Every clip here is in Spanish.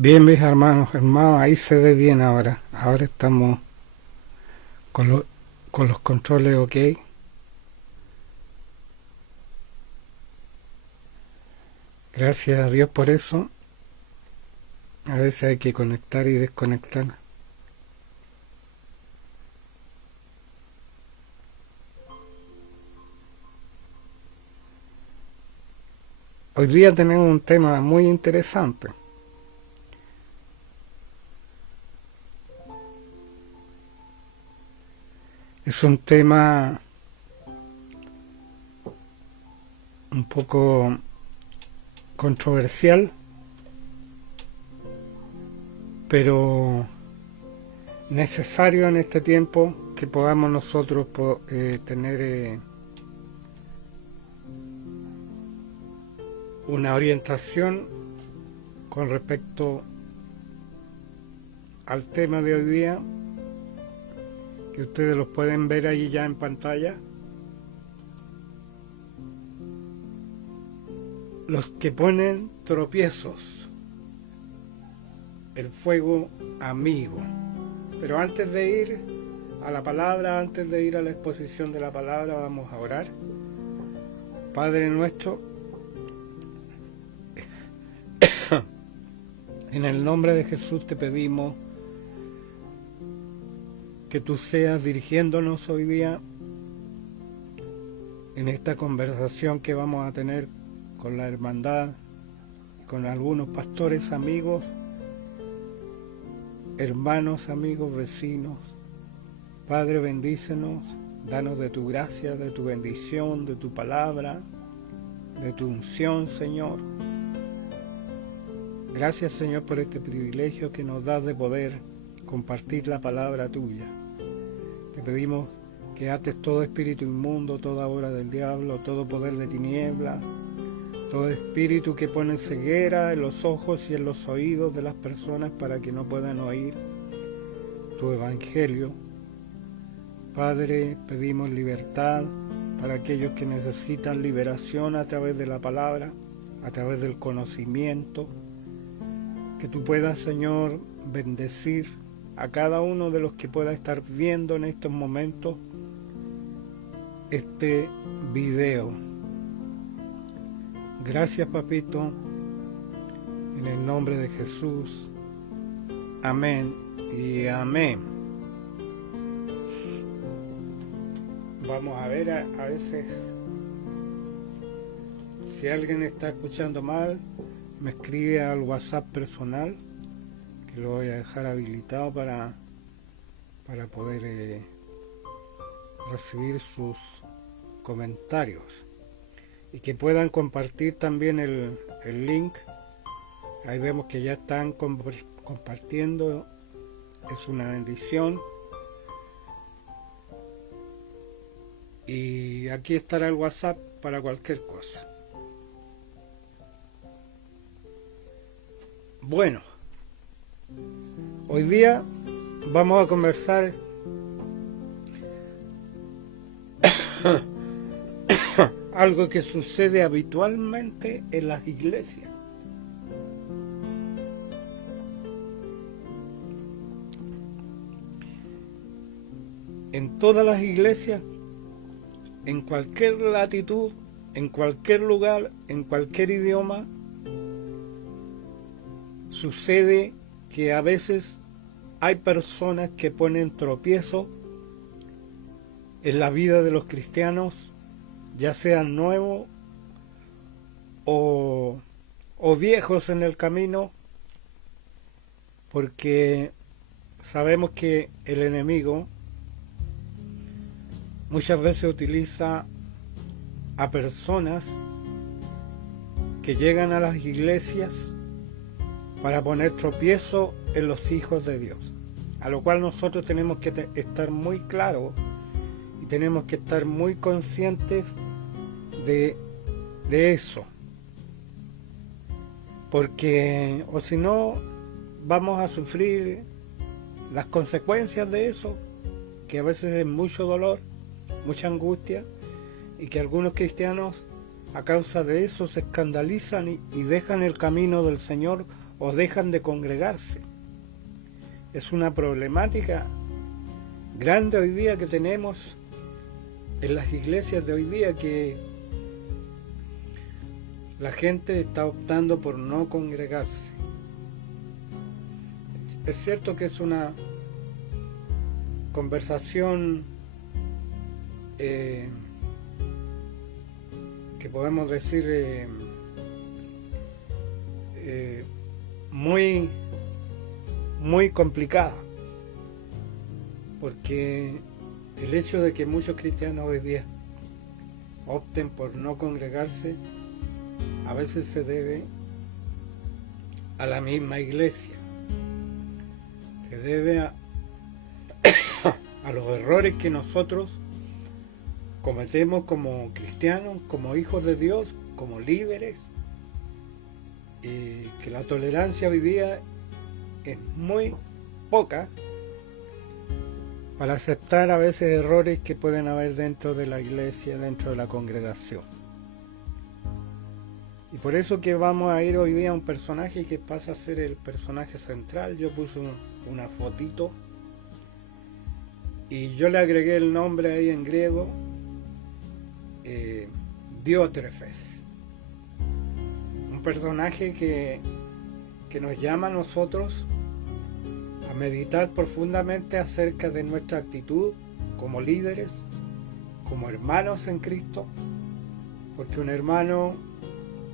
Bien, mis hermanos, ahí se ve bien ahora. Ahora estamos con, con los controles ok. Gracias a Dios por eso. A veces hay que conectar y desconectar. Hoy día tenemos un tema muy interesante. Es un tema un poco controversial, pero necesario en este tiempo que podamos nosotros tener una orientación con respecto al tema de hoy día, que ustedes los pueden ver ahí ya en pantalla. Los que ponen tropiezos, el fuego amigo. Pero antes de ir a la palabra, antes de ir a la exposición de la palabra, vamos a orar. Padre nuestro, en el nombre de Jesús te pedimos que tú seas dirigiéndonos hoy día en esta conversación que vamos a tener con la hermandad, con algunos pastores amigos, hermanos, amigos, vecinos. Padre, bendícenos, danos de tu gracia, de tu bendición, de tu palabra, de tu unción, Señor. Gracias, Señor, por este privilegio que nos das de poder compartir la palabra tuya. Te pedimos que ates todo espíritu inmundo, toda obra del diablo, todo poder de tiniebla, todo espíritu que pone ceguera en los ojos y en los oídos de las personas para que no puedan oír tu evangelio. Padre, pedimos libertad para aquellos que necesitan liberación a través de la palabra, a través del conocimiento. Que tú puedas, Señor, bendecir a cada uno de los que pueda estar viendo en estos momentos este video. Gracias, papito, en el nombre de Jesús. Amén y amén. Vamos a ver, a veces, si alguien está escuchando mal, me escribe al WhatsApp personal, que lo voy a dejar habilitado para poder recibir sus comentarios. Y que puedan compartir también el link. Ahí vemos que ya están compartiendo. Es una bendición. Y aquí estará el WhatsApp para cualquier cosa. Bueno, hoy día vamos a conversar algo que sucede habitualmente en las iglesias. En todas las iglesias, en cualquier latitud, en cualquier lugar, en cualquier idioma, sucede que a veces hay personas que ponen tropiezo en la vida de los cristianos, ya sean nuevos o viejos en el camino, porque sabemos que el enemigo muchas veces utiliza a personas que llegan a las iglesias para poner tropiezo en los hijos de Dios, a lo cual nosotros tenemos que estar muy claros y tenemos que estar muy conscientes de eso, porque o si no vamos a sufrir las consecuencias de eso, que a veces es mucho dolor, mucha angustia, y que algunos cristianos a causa de eso se escandalizan y dejan el camino del Señor o dejan de congregarse. Es una problemática grande hoy día que tenemos en las iglesias de hoy día, que la gente está optando por no congregarse. Es cierto que es una conversación que podemos decir muy complicada, porque el hecho de que muchos cristianos hoy día opten por no congregarse a veces se debe a la misma iglesia, se debe a los errores que nosotros cometemos como cristianos, como hijos de Dios, como líderes, que la tolerancia hoy día es muy poca para aceptar a veces errores que pueden haber dentro de la iglesia, dentro de la congregación. Y por eso que vamos a ir hoy día a un personaje que pasa a ser el personaje central. Yo puse una fotito y yo le agregué el nombre ahí en griego, Diótrefes. Un personaje que nos llama a nosotros a meditar profundamente acerca de nuestra actitud como líderes, como hermanos en Cristo, porque un hermano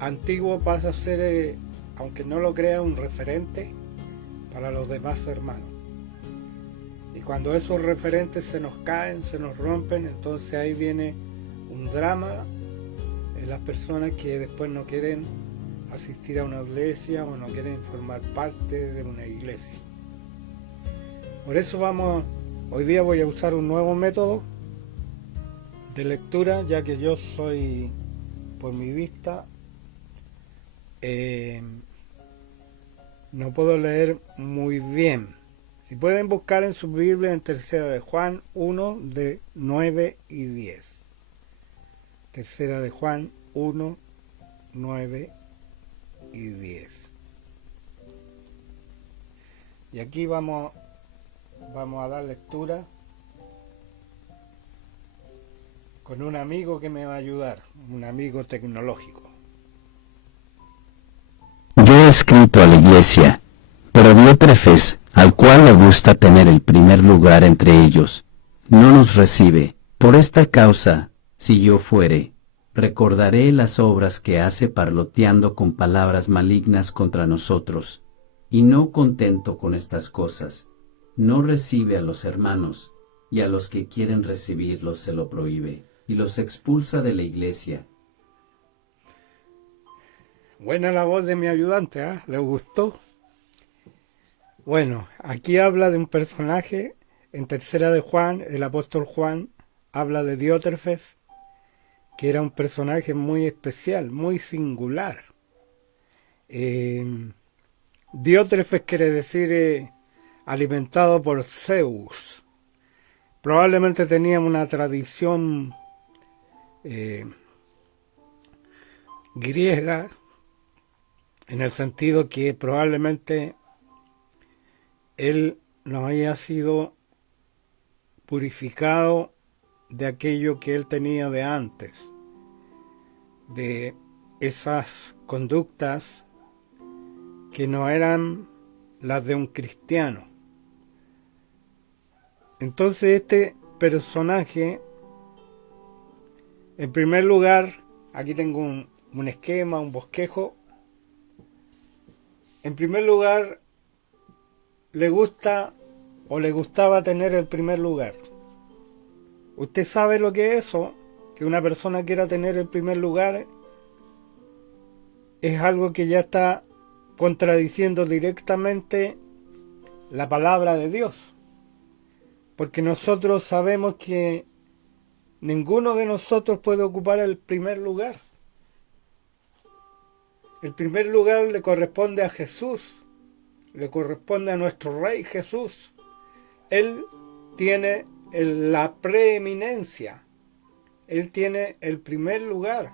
antiguo pasa a ser, aunque no lo crea, un referente para los demás hermanos. Y cuando esos referentes se nos caen, se nos rompen, entonces ahí viene un drama en las personas que después no quieren asistir a una iglesia o no quieren formar parte de una iglesia. Por eso hoy día voy a usar un nuevo método de lectura, ya que yo soy, por mi vista, no puedo leer muy bien. Si pueden buscar en su Biblia en Tercera de Juan 1, de 9 y 10. Tercera de Juan 1, 9 y 10. Y aquí vamos a dar lectura con un amigo que me va a ayudar, un amigo tecnológico. Yo he escrito a la iglesia, pero Diótrefes, al cual le gusta tener el primer lugar entre ellos, no nos recibe. Por esta causa, si yo fuere, recordaré las obras que hace parloteando con palabras malignas contra nosotros, y no contento con estas cosas, no recibe a los hermanos, y a los que quieren recibirlos se lo prohíbe, y los expulsa de la iglesia. Buena la voz de mi ayudante, ¿eh? ¿Le gustó? Bueno, aquí habla de un personaje, en Tercera de Juan, el apóstol Juan habla de Diótrefes, que era un personaje muy especial, muy singular. Diótrefes quiere decir alimentado por Zeus. Probablemente tenía una tradición griega, en el sentido que probablemente él no haya sido purificado de aquello que él tenía de antes, de esas conductas que no eran las de un cristiano. Entonces este personaje, en primer lugar, aquí tengo un esquema, un bosquejo. En primer lugar, le gustaba tener el primer lugar. ¿Usted sabe lo que es eso? Que una persona quiera tener el primer lugar es algo que ya está contradiciendo directamente la palabra de Dios. Porque nosotros sabemos que ninguno de nosotros puede ocupar el primer lugar. El primer lugar le corresponde a Jesús, le corresponde a nuestro Rey Jesús. Él tiene la preeminencia, Él tiene el primer lugar.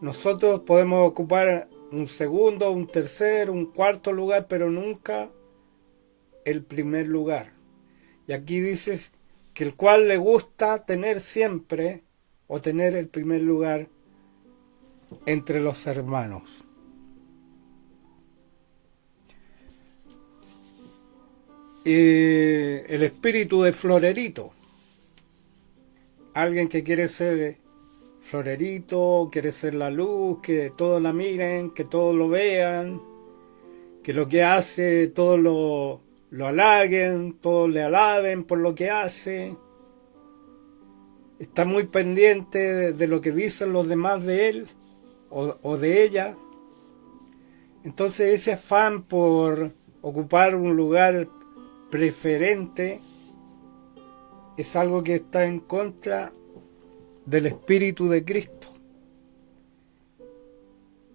Nosotros podemos ocupar un segundo, un tercer, un cuarto lugar, pero nunca el primer lugar. Y aquí dices que el cual le gusta tener siempre o tener el primer lugar entre los hermanos. El espíritu de florerito. Alguien que quiere ser florerito, quiere ser la luz, que todos la miren, que todos lo vean, que lo que hace todos lo halaguen, todos le alaben por lo que hace. Está muy pendiente de lo que dicen los demás de él o de ella. Entonces ese afán por ocupar un lugar preferente es algo que está en contra del Espíritu de Cristo.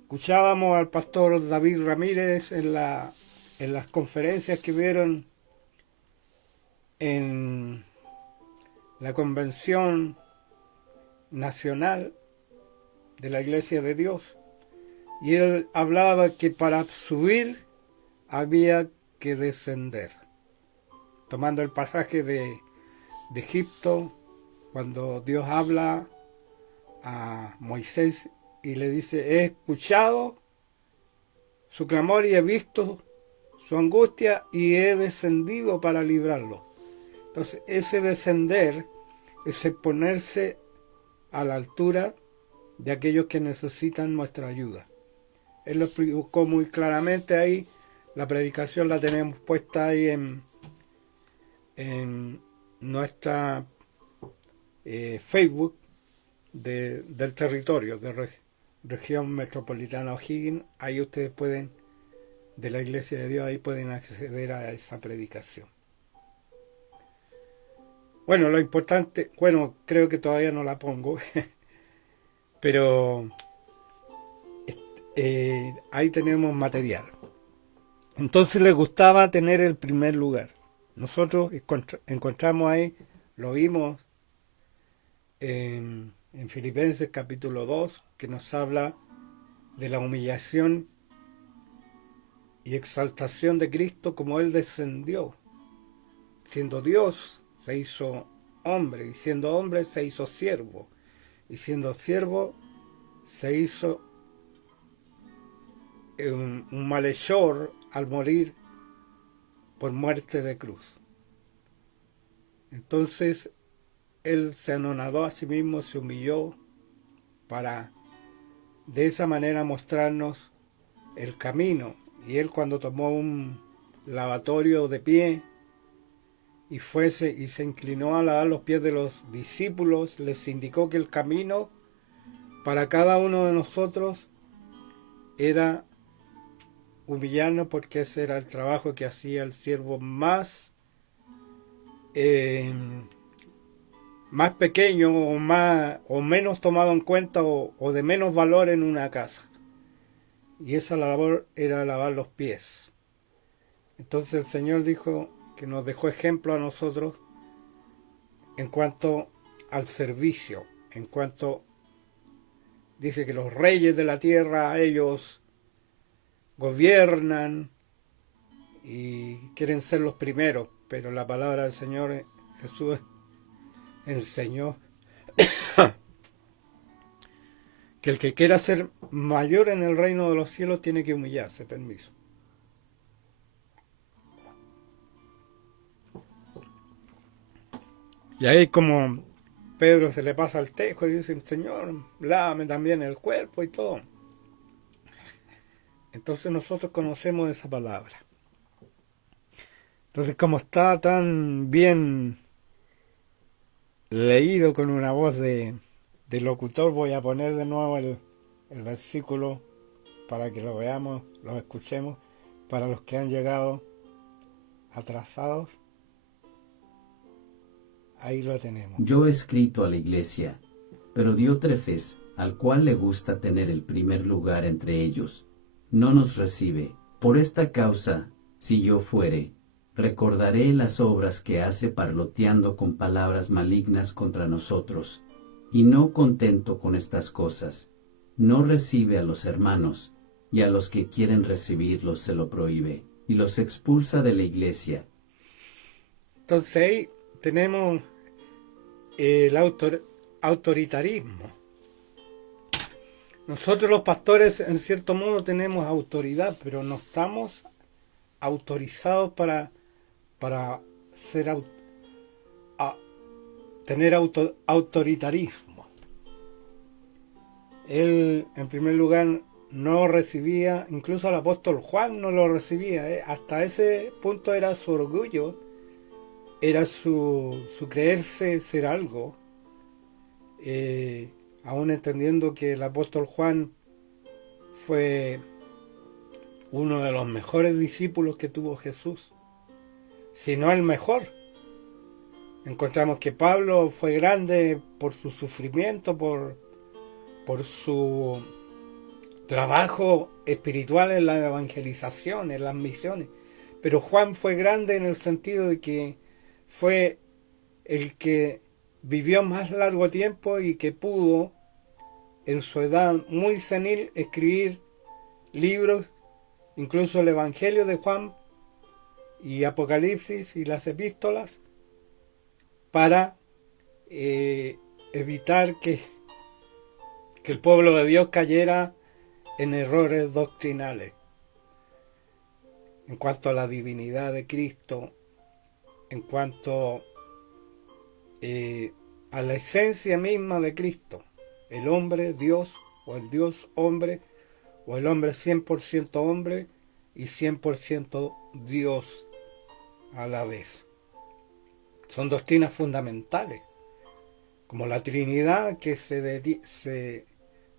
Escuchábamos al pastor David Ramírez en las conferencias que vieron en la Convención Nacional de la Iglesia de Dios, y él hablaba que para subir había que descender, tomando el pasaje de Egipto, cuando Dios habla a Moisés y le dice: he escuchado su clamor y he visto su angustia y he descendido para librarlo. Entonces ese descender es ponerse a la altura de aquellos que necesitan nuestra ayuda. Él lo explicó muy claramente ahí. La predicación la tenemos puesta ahí en nuestra Facebook del territorio de región metropolitana O'Higgins. Ahí ustedes pueden, de la Iglesia de Dios, ahí pueden acceder a esa predicación. Bueno, lo importante, creo que todavía no la pongo, pero ahí tenemos material. Entonces les gustaba tener el primer lugar. Nosotros encontramos ahí, lo vimos en Filipenses capítulo 2, que nos habla de la humillación y exaltación de Cristo, como Él descendió. Siendo Dios, se hizo hombre, y siendo hombre se hizo siervo, y siendo siervo se hizo un malhechor al morir por muerte de cruz. Entonces Él se anonadó a sí mismo, se humilló para de esa manera mostrarnos el camino. Y Él, cuando tomó un lavatorio de pie y fuese y se inclinó a lavar los pies de los discípulos, les indicó que el camino para cada uno de nosotros era humillarnos, porque ese era el trabajo que hacía el siervo más pequeño o menos tomado en cuenta o de menos valor en una casa. Y esa labor era lavar los pies. Entonces el Señor dijo que nos dejó ejemplo a nosotros en cuanto al servicio, en cuanto dice que los reyes de la tierra, ellos gobiernan y quieren ser los primeros, pero la palabra del Señor Jesús enseñó que el que quiera ser mayor en el reino de los cielos tiene que humillarse. Permiso. Y ahí, como Pedro se le pasa el tejo y dice: Señor, lávame también el cuerpo y todo. Entonces nosotros conocemos esa palabra. Entonces, como está tan bien leído con una voz de locutor, voy a poner de nuevo el versículo para que lo veamos, lo escuchemos, para los que han llegado atrasados. Ahí lo tenemos. Yo he escrito a la iglesia, pero Diótrefes, al cual le gusta tener el primer lugar entre ellos, no nos recibe. Por esta causa, si yo fuere, recordaré las obras que hace parloteando con palabras malignas contra nosotros, y no contento con estas cosas, no recibe a los hermanos, y a los que quieren recibirlos se lo prohíbe, y los expulsa de la iglesia. Entonces ahí tenemos el autoritarismo. Nosotros los pastores en cierto modo tenemos autoridad, pero no estamos autorizados para ser tener autoritarismo. Él, en primer lugar, no recibía, incluso el apóstol Juan no lo recibía, hasta ese punto era su orgullo, era su creerse ser algo, aún entendiendo que el apóstol Juan fue uno de los mejores discípulos que tuvo Jesús, si no el mejor. Encontramos que Pablo fue grande por su sufrimiento, por su trabajo espiritual en la evangelización, en las misiones. Pero Juan fue grande en el sentido de que fue el que vivió más largo tiempo y que pudo, en su edad muy senil, escribir libros, incluso el Evangelio de Juan y Apocalipsis y las epístolas, para evitar que el pueblo de Dios cayera en errores doctrinales en cuanto a la divinidad de Cristo, en cuanto a la esencia misma de Cristo, el hombre Dios o el Dios hombre o el hombre 100% hombre y 100% Dios a la vez. Son doctrinas fundamentales, como la Trinidad, que se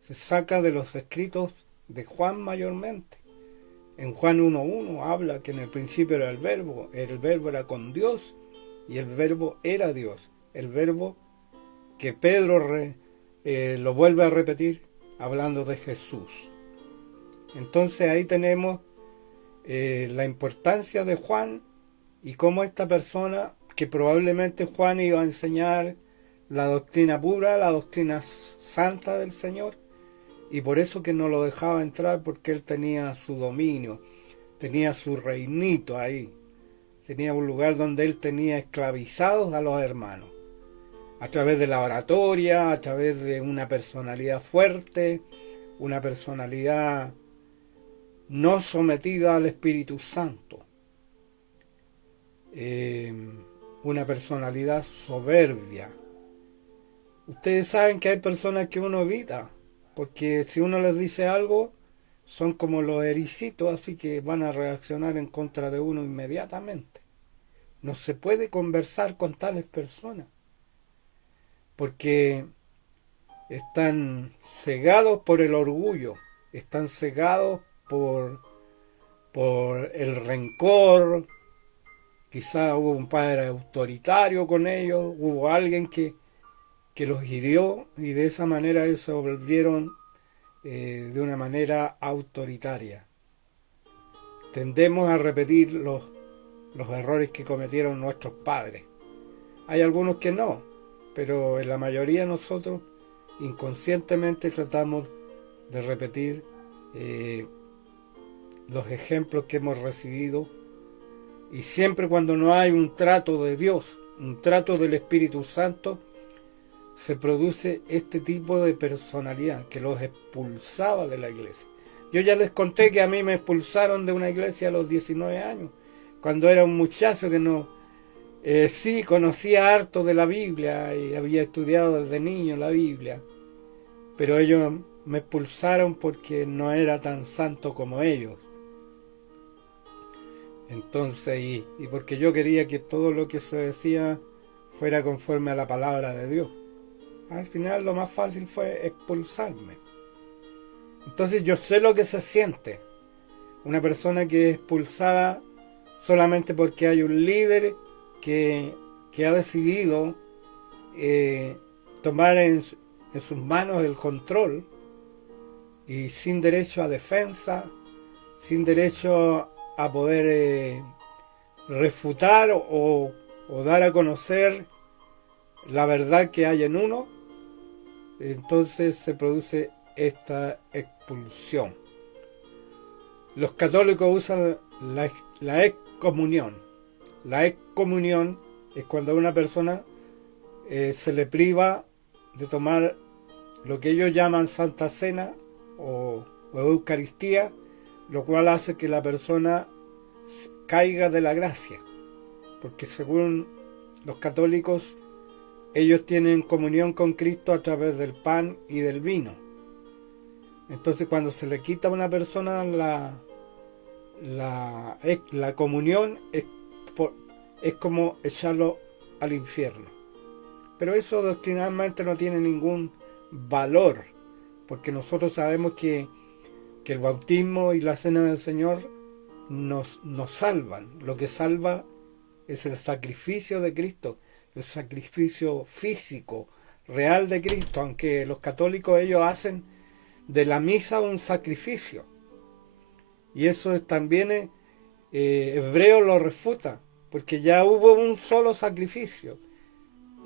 saca de los escritos de Juan mayormente. En Juan 1.1 habla que en el principio era el verbo era con Dios y el verbo era Dios. El verbo que Pedro lo vuelve a repetir hablando de Jesús. Entonces ahí tenemos la importancia de Juan y cómo esta persona, que probablemente Juan iba a enseñar la doctrina pura, la doctrina santa del Señor, y por eso que no lo dejaba entrar, porque él tenía su dominio, tenía su reinito ahí, tenía un lugar donde él tenía esclavizados a los hermanos, a través de la oratoria, a través de una personalidad fuerte, una personalidad no sometida al Espíritu Santo, una personalidad soberbia. Ustedes saben que hay personas que uno evita, porque si uno les dice algo, son como los ericitos, así que van a reaccionar en contra de uno inmediatamente. No se puede conversar con tales personas, porque están cegados por el orgullo, están cegados por el rencor. Quizá hubo un padre autoritario con ellos, hubo alguien que los hirió y de esa manera ellos se volvieron de una manera autoritaria. Tendemos a repetir los errores que cometieron nuestros padres. Hay algunos que no, pero en la mayoría de nosotros inconscientemente tratamos de repetir los ejemplos que hemos recibido, y siempre cuando no hay un trato de Dios, un trato del Espíritu Santo, se produce este tipo de personalidad que los expulsaba de la iglesia. Yo ya les conté que a mí me expulsaron de una iglesia a los 19 años, cuando era un muchacho que no, sí conocía harto de la Biblia y había estudiado desde niño la Biblia, pero ellos me expulsaron porque no era tan santo como ellos. Entonces, y porque yo quería que todo lo que se decía fuera conforme a la palabra de Dios. Al final lo más fácil fue expulsarme. Entonces yo sé lo que se siente una persona que es expulsada solamente porque hay un líder que ha decidido tomar en sus manos el control, y sin derecho a defensa, sin derecho a poder refutar o dar a conocer la verdad que hay en uno. Entonces se produce esta expulsión. los católicos usan la excomunión. La excomunión es cuando a una persona se le priva de tomar lo que ellos llaman Santa Cena o Eucaristía, lo cual hace que la persona caiga de la gracia, porque según los católicos ellos tienen comunión con Cristo a través del pan y del vino. Entonces cuando se le quita a una persona la comunión es como echarlo al infierno. Pero eso doctrinalmente no tiene ningún valor, porque nosotros sabemos que el bautismo y la cena del Señor nos salvan. Lo que salva es el sacrificio de Cristo, el sacrificio físico, real de Cristo, aunque los católicos ellos hacen de la misa un sacrificio. Y eso también Hebreo lo refuta, porque ya hubo un solo sacrificio,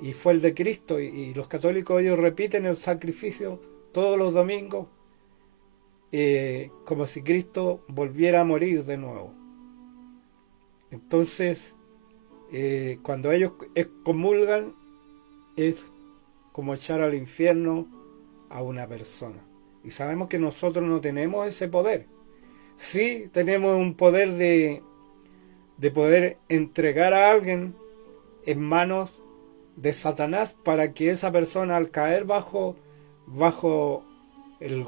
y fue el de Cristo, y los católicos ellos repiten el sacrificio todos los domingos, como si Cristo volviera a morir de nuevo. Entonces, cuando ellos excomulgan, es como echar al infierno a una persona. Y sabemos que nosotros no tenemos ese poder. Sí tenemos un poder de poder entregar a alguien en manos de Satanás para que esa persona, al caer bajo el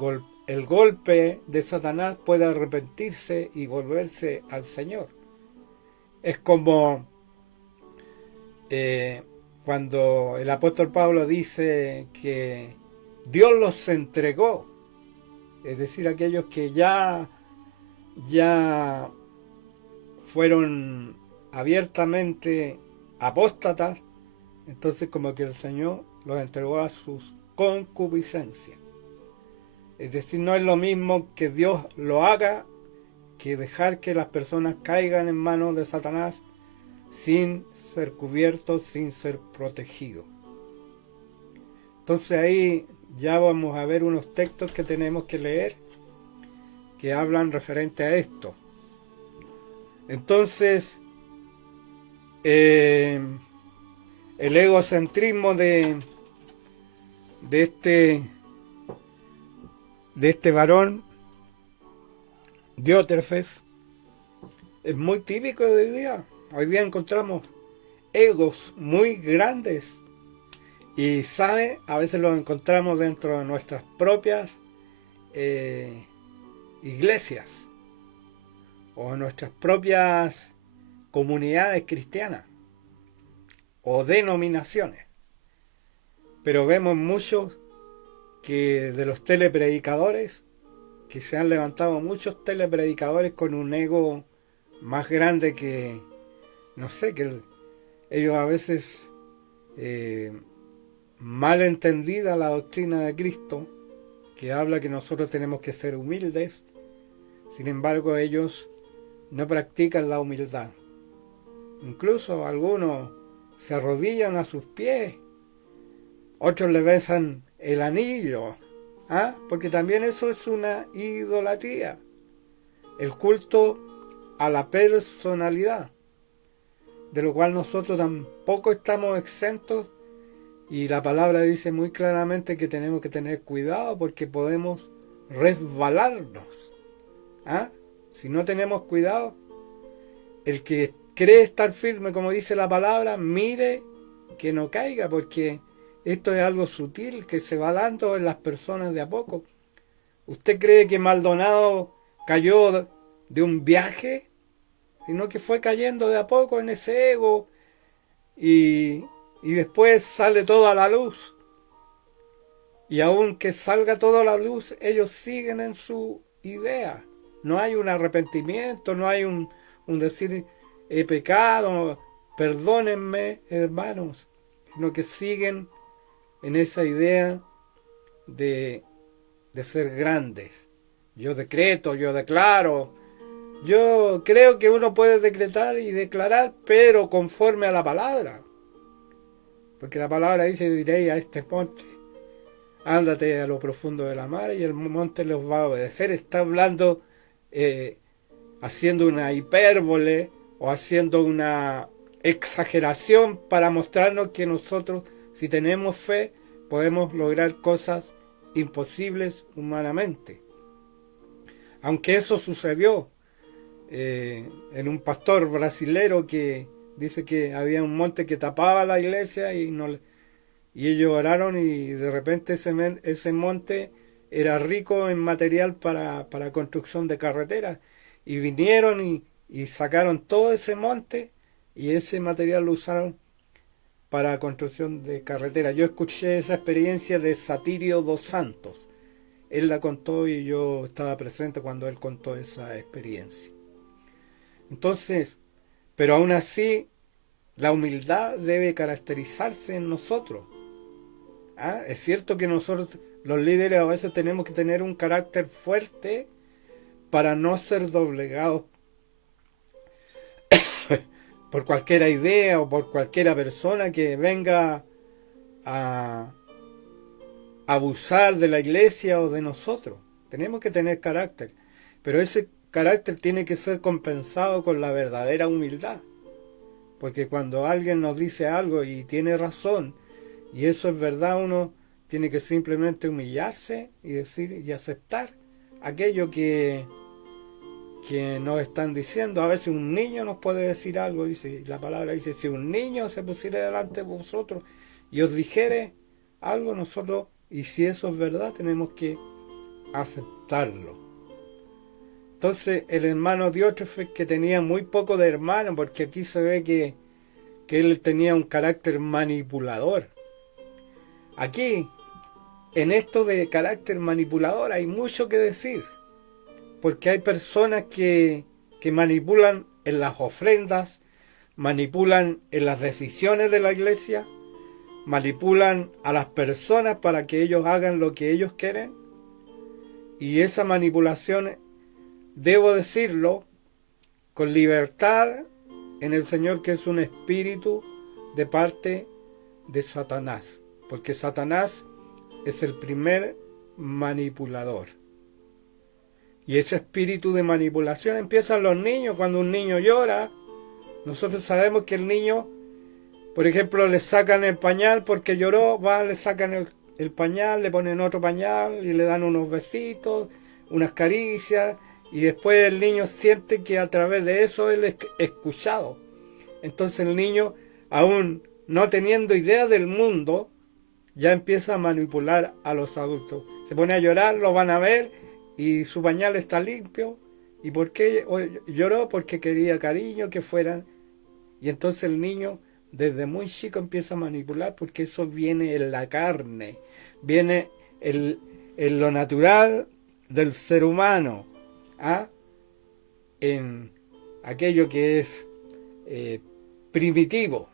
golpe de Satanás, pueda arrepentirse y volverse al Señor. Es como cuando el apóstol Pablo dice que Dios los entregó, es decir, aquellos que ya fueron abiertamente apóstatas, entonces como que el Señor los entregó a sus concupiscencias. Es decir, no es lo mismo que Dios lo haga que dejar que las personas caigan en manos de Satanás sin ser cubiertos, sin ser protegidos. Entonces ahí ya vamos a ver unos textos que tenemos que leer que hablan referente a esto. Entonces, el egocentrismo de este varón, Diótrefes, es muy típico de hoy día. Hoy día encontramos egos muy grandes y, ¿sabe? A veces los encontramos dentro de nuestras propias iglesias o nuestras propias comunidades cristianas o denominaciones. Pero vemos muchos que de los telepredicadores, que se han levantado muchos telepredicadores con un ego más grande que, no sé, que ellos a veces mal entendida la doctrina de Cristo, que habla que nosotros tenemos que ser humildes. Sin embargo, ellos no practican la humildad. Incluso algunos se arrodillan a sus pies, otros le besan el anillo, porque también eso es una idolatría, el culto a la personalidad, de lo cual nosotros tampoco estamos exentos, y la palabra dice muy claramente que tenemos que tener cuidado porque podemos resbalarnos. Si no tenemos cuidado, el que cree estar firme, como dice la palabra, mire que no caiga, porque esto es algo sutil que se va dando en las personas de a poco. ¿Usted cree que Maldonado cayó de un viaje? Sino que fue cayendo de a poco en ese ego y después sale todo a la luz. Y aunque salga todo a la luz, ellos siguen en su idea. No hay un arrepentimiento, no hay un decir he pecado, perdónenme, hermanos, sino que siguen en esa idea de ser grandes. Yo decreto, yo declaro. Yo creo que uno puede decretar y declarar, pero conforme a la palabra. Porque la palabra dice, diréis a este monte, ándate a lo profundo de la mar y el monte los va a obedecer. Está hablando haciendo una hipérbole o haciendo una exageración para mostrarnos que nosotros, si tenemos fe, podemos lograr cosas imposibles humanamente. Aunque eso sucedió en un pastor brasilero que dice que había un monte que tapaba la iglesia y ellos oraron y de repente ese monte era rico en material para construcción de carreteras y vinieron y sacaron todo ese monte y ese material lo usaron para construcción de carreteras. Yo escuché esa experiencia de Satirio dos Santos. Él la contó y yo estaba presente cuando él contó esa experiencia. Entonces, pero aún así, la humildad debe caracterizarse en nosotros. Es cierto que nosotros, los líderes, a veces tenemos que tener un carácter fuerte para no ser doblegados por cualquier idea o por cualquiera persona que venga a abusar de la iglesia o de nosotros. Tenemos que tener carácter, pero ese carácter tiene que ser compensado con la verdadera humildad, porque cuando alguien nos dice algo y tiene razón y eso es verdad, uno tiene que simplemente humillarse y decir y aceptar aquello que nos están diciendo. A veces un niño nos puede decir algo, dice la palabra, dice, si un niño se pusiera delante de vosotros y os dijere algo, nosotros, y si eso es verdad, tenemos que aceptarlo. Entonces el hermano Diótrefes, que tenía muy poco de hermano, porque aquí se ve que él tenía un carácter manipulador. Aquí, en esto de carácter manipulador, hay mucho que decir, porque hay personas que manipulan en las ofrendas, manipulan en las decisiones de la iglesia, manipulan a las personas para que ellos hagan lo que ellos quieren, y esa manipulación, debo decirlo con libertad en el Señor, que es un espíritu de parte de Satanás, porque Satanás es el primer manipulador. Y ese espíritu de manipulación empieza en los niños. Cuando un niño llora, nosotros sabemos que el niño, por ejemplo, le sacan el pañal porque lloró, le sacan el pañal, le ponen otro pañal y le dan unos besitos, unas caricias, y después el niño siente que a través de eso él es escuchado. Entonces el niño, aún no teniendo idea del mundo, ya empieza a manipular a los adultos. Se pone a llorar, lo van a ver y su pañal está limpio. ¿Y por qué lloró? Porque quería cariño, que fueran. Y entonces el niño desde muy chico empieza a manipular, porque eso viene en la carne, viene en lo natural del ser humano, en aquello que es primitivo,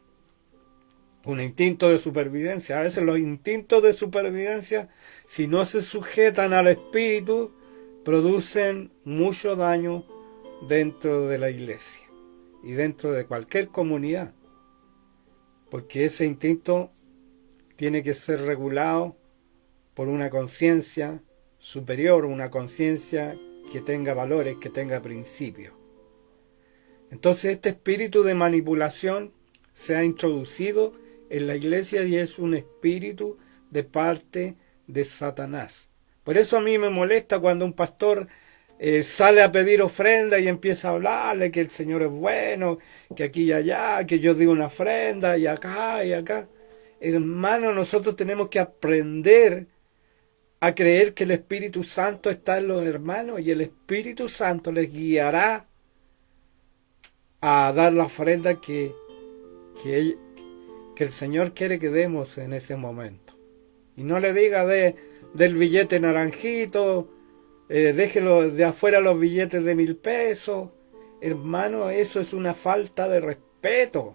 un instinto de supervivencia. A veces los instintos de supervivencia, si no se sujetan al espíritu, producen mucho daño dentro de la iglesia y dentro de cualquier comunidad, porque ese instinto tiene que ser regulado por una conciencia superior, una conciencia que tenga valores, que tenga principios. Entonces este espíritu de manipulación se ha introducido en la iglesia y es un espíritu de parte de Satanás. Por eso a mí me molesta cuando un pastor sale a pedir ofrenda y empieza a hablarle que el Señor es bueno, que aquí y allá, que yo digo una ofrenda y acá y acá. Hermano, nosotros tenemos que aprender a creer que el Espíritu Santo está en los hermanos y el Espíritu Santo les guiará a dar la ofrenda que el Señor quiere que demos en ese momento. Y no le diga del billete naranjito, déjelo de afuera los billetes de 1000 pesos. Hermano, eso es una falta de respeto.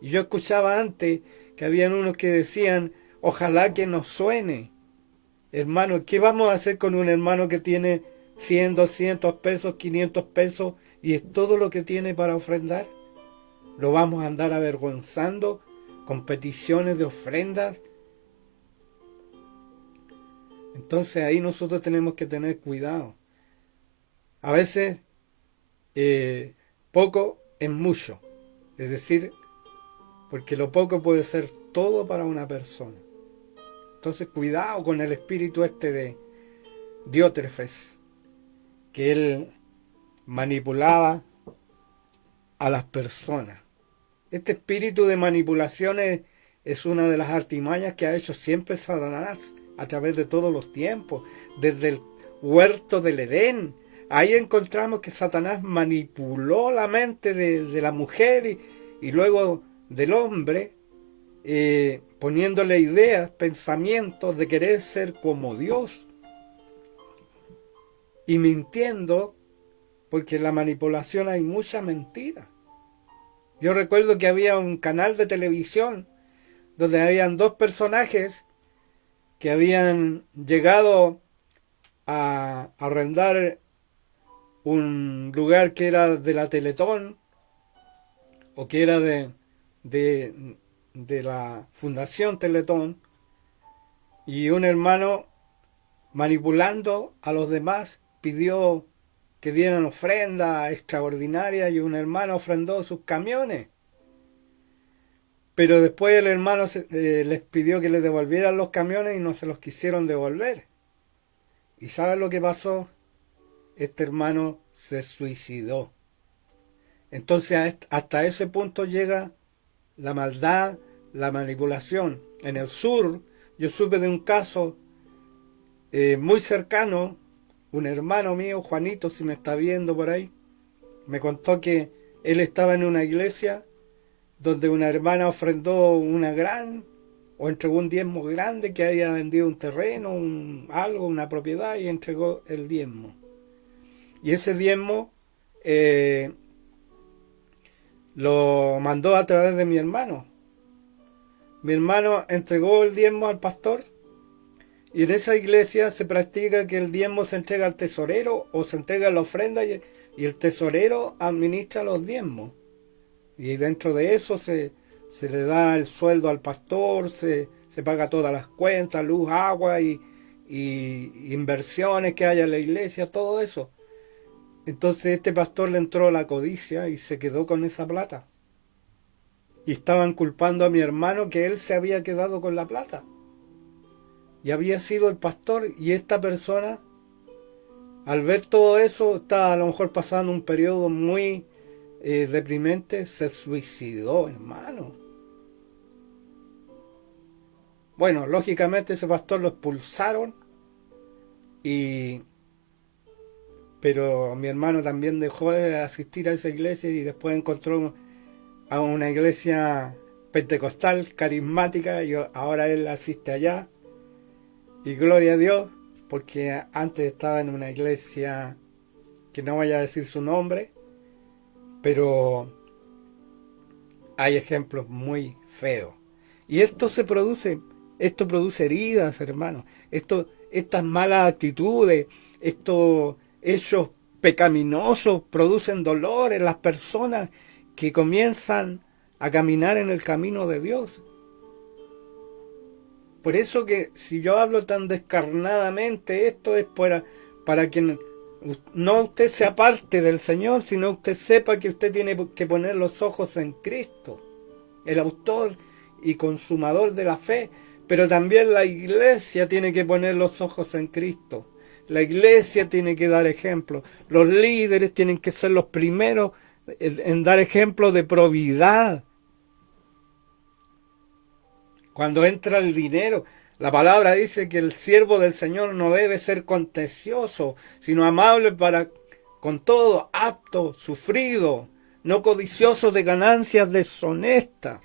Y yo escuchaba antes que habían unos que decían, ojalá que nos suene. Hermano, ¿qué vamos a hacer con un hermano que tiene 100, 200 pesos, 500 pesos y es todo lo que tiene para ofrendar? ¿Lo vamos a andar avergonzando con peticiones de ofrendas? Entonces ahí nosotros tenemos que tener cuidado. A veces poco en mucho. Es decir, porque lo poco puede ser todo para una persona. Entonces cuidado con el espíritu este de Diótrefes, que él manipulaba a las personas. Este espíritu de manipulaciones es una de las artimañas que ha hecho siempre Satanás a través de todos los tiempos, desde el huerto del Edén. Ahí encontramos que Satanás manipuló la mente de la mujer y luego del hombre, poniéndole ideas, pensamientos de querer ser como Dios y mintiendo, porque en la manipulación hay mucha mentira. Yo recuerdo que había un canal de televisión donde habían dos personajes que habían llegado a arrendar un lugar que era de la Teletón o que era de la Fundación Teletón, y un hermano, manipulando a los demás, pidió que dieran ofrendas extraordinarias y un hermano ofrendó sus camiones. Pero después el hermano les pidió que les devolvieran los camiones y no se los quisieron devolver. ¿Y saben lo que pasó? Este hermano se suicidó. Entonces hasta ese punto llega la maldad, la manipulación. En el sur yo supe de un caso muy cercano. Un hermano mío, Juanito, si me está viendo por ahí, me contó que él estaba en una iglesia donde una hermana ofrendó o entregó un diezmo grande, que había vendido un terreno, una propiedad, y entregó el diezmo. Y ese diezmo lo mandó a través de mi hermano. Mi hermano entregó el diezmo al pastor, y en esa iglesia se practica que el diezmo se entrega al tesorero o se entrega la ofrenda y el tesorero administra los diezmos. Y dentro de eso se le da el sueldo al pastor, se paga todas las cuentas, luz, agua y inversiones que haya en la iglesia, todo eso. Entonces este pastor le entró la codicia y se quedó con esa plata. Y estaban culpando a mi hermano que él se había quedado con la plata. Y había sido el pastor, y esta persona, al ver todo eso, estaba a lo mejor pasando un periodo muy deprimente, se suicidó, hermano. Bueno, lógicamente ese pastor lo expulsaron, pero mi hermano también dejó de asistir a esa iglesia y después encontró a una iglesia pentecostal, carismática, y ahora él asiste allá. Y gloria a Dios, porque antes estaba en una iglesia que no vaya a decir su nombre, pero hay ejemplos muy feos. Y esto produce heridas, hermanos. Estas malas actitudes, estos hechos pecaminosos producen dolor en las personas que comienzan a caminar en el camino de Dios. Por eso que si yo hablo tan descarnadamente, esto es para que no usted se aparte del Señor, sino usted sepa que usted tiene que poner los ojos en Cristo, el autor y consumador de la fe. Pero también la iglesia tiene que poner los ojos en Cristo. La iglesia tiene que dar ejemplo. Los líderes tienen que ser los primeros en dar ejemplo de probidad. Cuando entra el dinero, la palabra dice que el siervo del Señor no debe ser contencioso, sino amable con todo, apto, sufrido, no codicioso de ganancias deshonestas.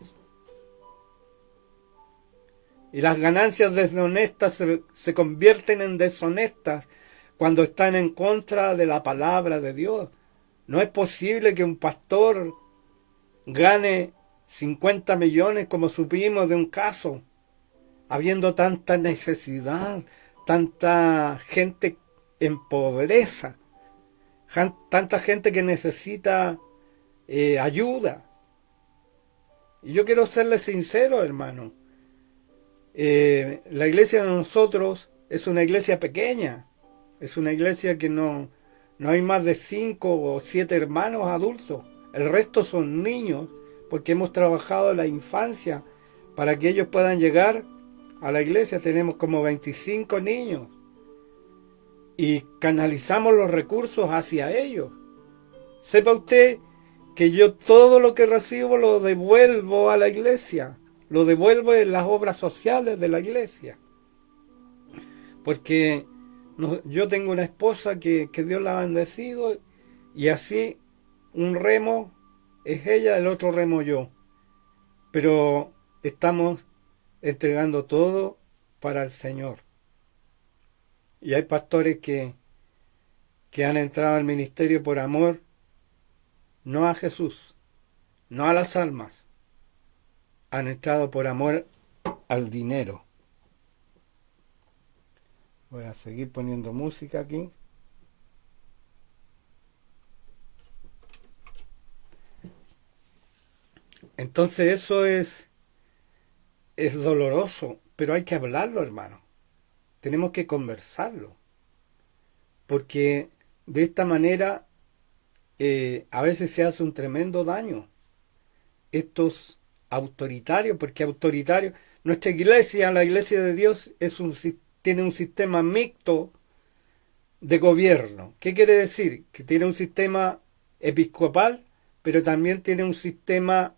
Y las ganancias deshonestas se convierten en deshonestas cuando están en contra de la palabra de Dios. No es posible que un pastor gane 50 millones, como supimos de un caso, habiendo tanta necesidad, tanta gente en pobreza, tanta gente que necesita ayuda. Y yo quiero serle sincero, hermano. La iglesia de nosotros es una iglesia pequeña, es una iglesia que no No hay más de 5 o 7 hermanos adultos. El resto son niños, porque hemos trabajado en la infancia para que ellos puedan llegar a la iglesia. Tenemos como 25 niños y canalizamos los recursos hacia ellos. Sepa usted que yo todo lo que recibo lo devuelvo a la iglesia, lo devuelvo en las obras sociales de la iglesia. Porque yo tengo una esposa que Dios la ha bendecido, y así un remo es ella, el otro remo yo. Pero estamos entregando todo para el Señor. Y hay pastores que han entrado al ministerio por amor, no a Jesús, no a las almas, han entrado por amor al dinero. Voy a seguir poniendo música aquí. Entonces eso es doloroso, pero hay que hablarlo, hermano. Tenemos que conversarlo, porque de esta manera a veces se hace un tremendo daño. Estos autoritarios, porque autoritarios, nuestra iglesia, la iglesia de Dios, tiene un sistema mixto de gobierno. ¿Qué quiere decir? Que tiene un sistema episcopal, pero también tiene un sistema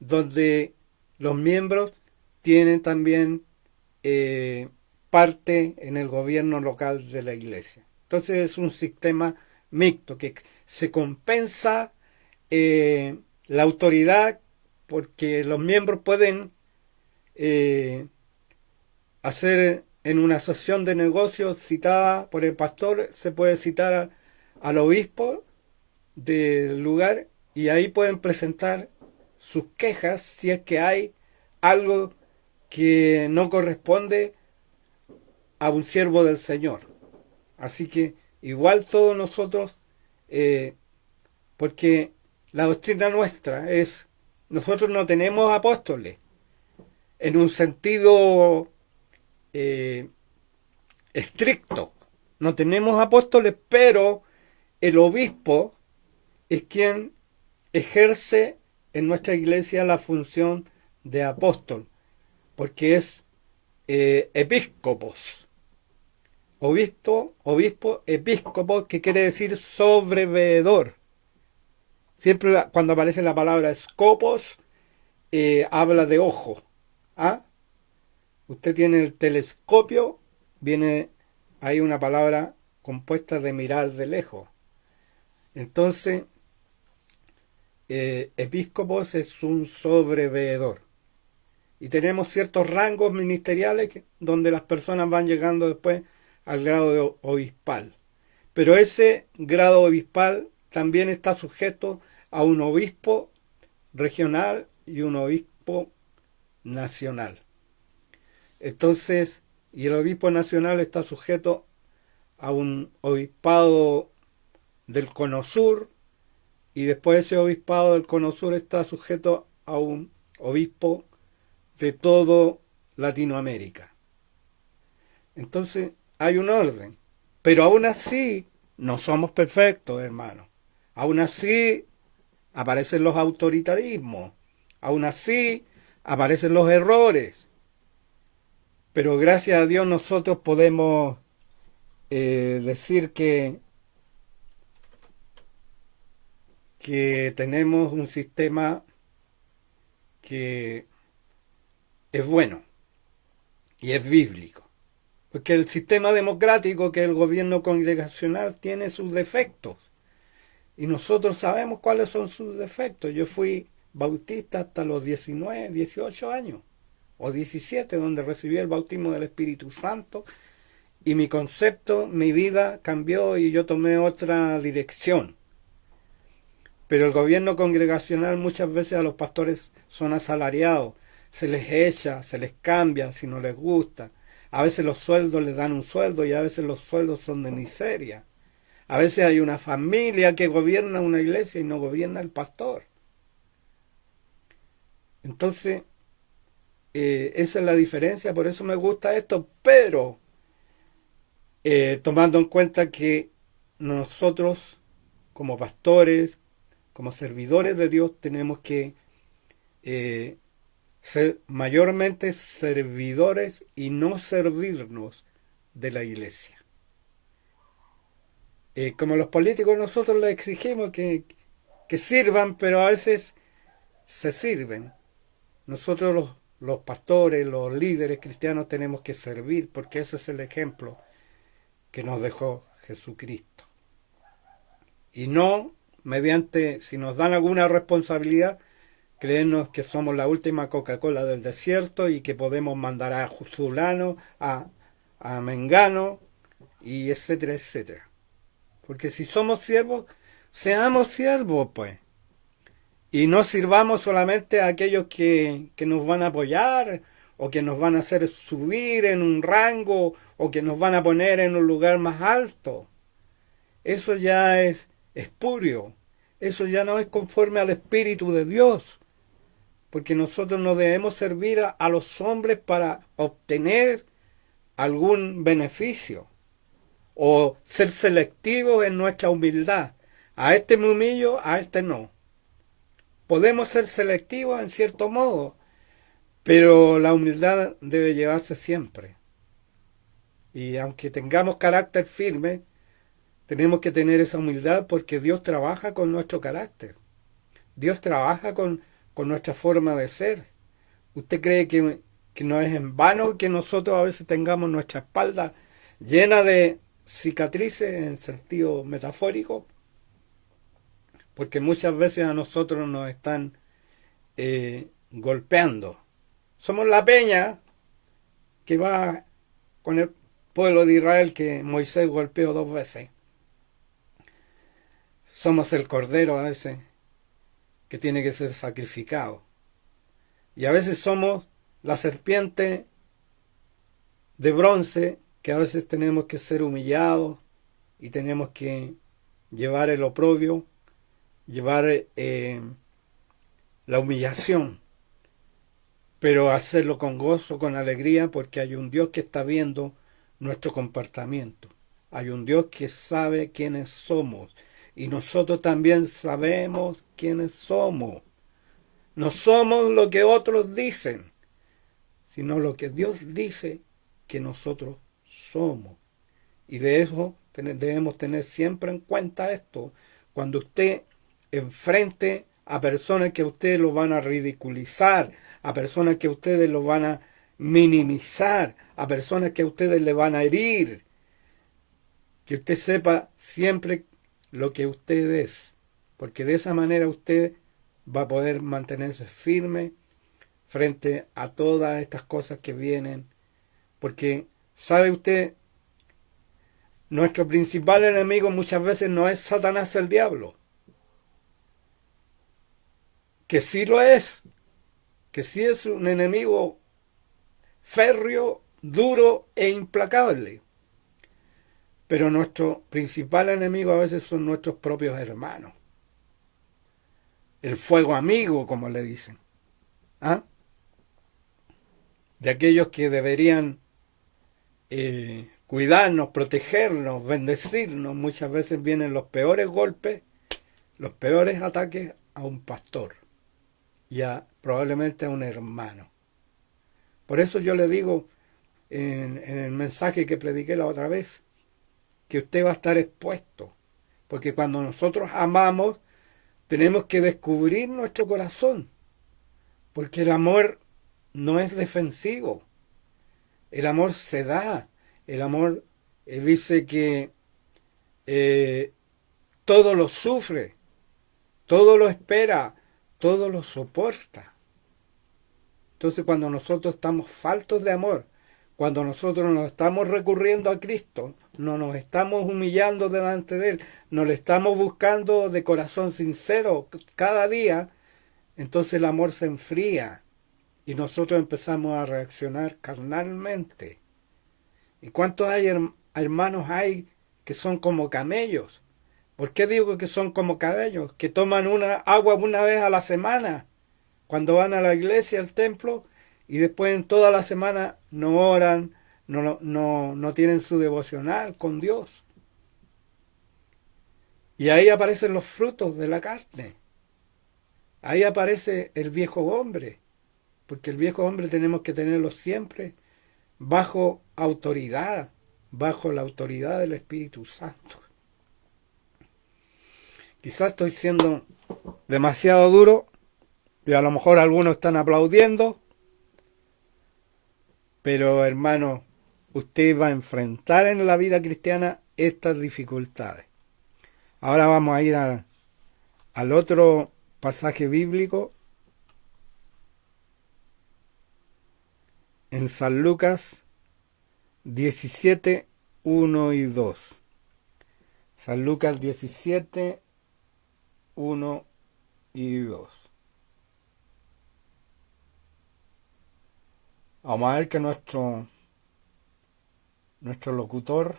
donde los miembros tienen también parte en el gobierno local de la iglesia. Entonces es un sistema mixto que se compensa la autoridad, porque los miembros pueden hacer en una sesión de negocios citada por el pastor, se puede citar al obispo del lugar, y ahí pueden presentar sus quejas si es que hay algo que no corresponde a un siervo del Señor. Así que igual todos nosotros, porque la doctrina nuestra es, nosotros no tenemos apóstoles en un sentido estricto, no tenemos apóstoles, pero el obispo es quien ejerce en nuestra iglesia la función de apóstol, porque es episcopos. Obispo, episcopo, que quiere decir sobreveedor. Siempre cuando aparece la palabra scopos, habla de ojo. ¿Ah? Usted tiene el telescopio, viene ahí una palabra compuesta de mirar de lejos. Entonces, episcopos es un sobreveedor. Y tenemos ciertos rangos ministeriales donde las personas van llegando después al grado de obispal. Pero ese grado obispal también está sujeto a un obispo regional y un obispo nacional. Entonces, y el obispo nacional está sujeto a un obispado del Cono Sur, y después ese obispado del Cono Sur está sujeto a un obispo de todo Latinoamérica. Entonces hay un orden, pero aún así no somos perfectos, hermanos. Aún así aparecen los autoritarismos, aún así aparecen los errores, pero gracias a Dios nosotros podemos decir que tenemos un sistema que es bueno y es bíblico. Porque el sistema democrático, que es el gobierno congregacional, tiene sus defectos. Y nosotros sabemos cuáles son sus defectos. Yo fui bautista hasta los 19, 18 años, o 17, donde recibí el bautismo del Espíritu Santo. Y mi concepto, mi vida cambió y yo tomé otra dirección. Pero el gobierno congregacional, muchas veces a los pastores son asalariados. Se les echa, se les cambia si no les gusta. A veces los sueldos les dan un sueldo y a veces los sueldos son de miseria. A veces hay una familia que gobierna una iglesia y no gobierna el pastor. Entonces, esa es la diferencia, por eso me gusta esto, pero tomando en cuenta que nosotros, como pastores, como servidores de Dios, tenemos que ser mayormente servidores y no servirnos de la iglesia. Como los políticos, nosotros les exigimos que sirvan, pero a veces se sirven. Nosotros los pastores, los líderes cristianos tenemos que servir, porque ese es el ejemplo que nos dejó Jesucristo. Y no mediante, si nos dan alguna responsabilidad, creernos que somos la última Coca-Cola del desierto y que podemos mandar a fulano, a mengano, y etcétera, etcétera. Porque si somos siervos, seamos siervos, pues. Y no sirvamos solamente a aquellos que nos van a apoyar, o que nos van a hacer subir en un rango, o que nos van a poner en un lugar más alto. Eso ya es espurio. Eso ya no es conforme al Espíritu de Dios. Porque nosotros no debemos servir a los hombres para obtener algún beneficio, o ser selectivos en nuestra humildad. A este me humillo, a este no. Podemos ser selectivos en cierto modo, pero la humildad debe llevarse siempre. Y aunque tengamos carácter firme, tenemos que tener esa humildad porque Dios trabaja con nuestro carácter. Dios trabaja con nuestra forma de ser. ¿Usted cree que no es en vano que nosotros a veces tengamos nuestra espalda llena de cicatrices en sentido metafórico? Porque muchas veces a nosotros nos están golpeando. Somos la peña que va con el pueblo de Israel que Moisés golpeó 2 veces. Somos el cordero a veces que tiene que ser sacrificado. Y a veces somos la serpiente de bronce que a veces tenemos que ser humillados y tenemos que llevar el oprobio, llevar la humillación, pero hacerlo con gozo, con alegría, porque hay un Dios que está viendo nuestro comportamiento. Hay un Dios que sabe quiénes somos y nosotros también sabemos quiénes somos. No somos lo que otros dicen, sino lo que Dios dice que nosotros somos. Y de eso debemos tener siempre en cuenta esto. Cuando usted enfrente a personas que ustedes lo van a ridiculizar, a personas que ustedes lo van a minimizar, a personas que ustedes le van a herir, que usted sepa siempre lo que usted es, porque de esa manera usted va a poder mantenerse firme frente a todas estas cosas que vienen, porque sabe usted, nuestro principal enemigo muchas veces no es Satanás el diablo, que sí lo es, que sí es un enemigo férreo, duro e implacable. Pero nuestro principal enemigo a veces son nuestros propios hermanos. El fuego amigo, como le dicen. ¿Ah? De aquellos que deberían cuidarnos, protegernos, bendecirnos. Muchas veces vienen los peores golpes, los peores ataques a un pastor y probablemente a un hermano. Por eso yo le digo en el mensaje que prediqué la otra vez, que usted va a estar expuesto, porque cuando nosotros amamos tenemos que descubrir nuestro corazón, porque el amor no es defensivo, el amor se da, el amor dice que todo lo sufre, todo lo espera, todo lo soporta. Entonces cuando nosotros estamos faltos de amor, cuando nosotros nos estamos recurriendo a Cristo, no nos estamos humillando delante de Él, no le estamos buscando de corazón sincero cada día, entonces el amor se enfría y nosotros empezamos a reaccionar carnalmente. ¿Y cuántos hermanos hay que son como camellos? ¿Por qué digo que son como camellos? Que toman agua una vez a la semana, cuando van a la iglesia, al templo, y después en toda la semana no oran, no tienen su devocional con Dios. Y ahí aparecen los frutos de la carne. Ahí aparece el viejo hombre, porque el viejo hombre tenemos que tenerlo siempre bajo autoridad, bajo la autoridad del Espíritu Santo. Quizás estoy siendo demasiado duro y a lo mejor algunos están aplaudiendo, pero hermano, usted va a enfrentar en la vida cristiana estas dificultades. Ahora vamos a ir al otro pasaje bíblico en San Lucas 17, 1 y 2. San Lucas 17, 1 y 2. Vamos a ver que nuestro locutor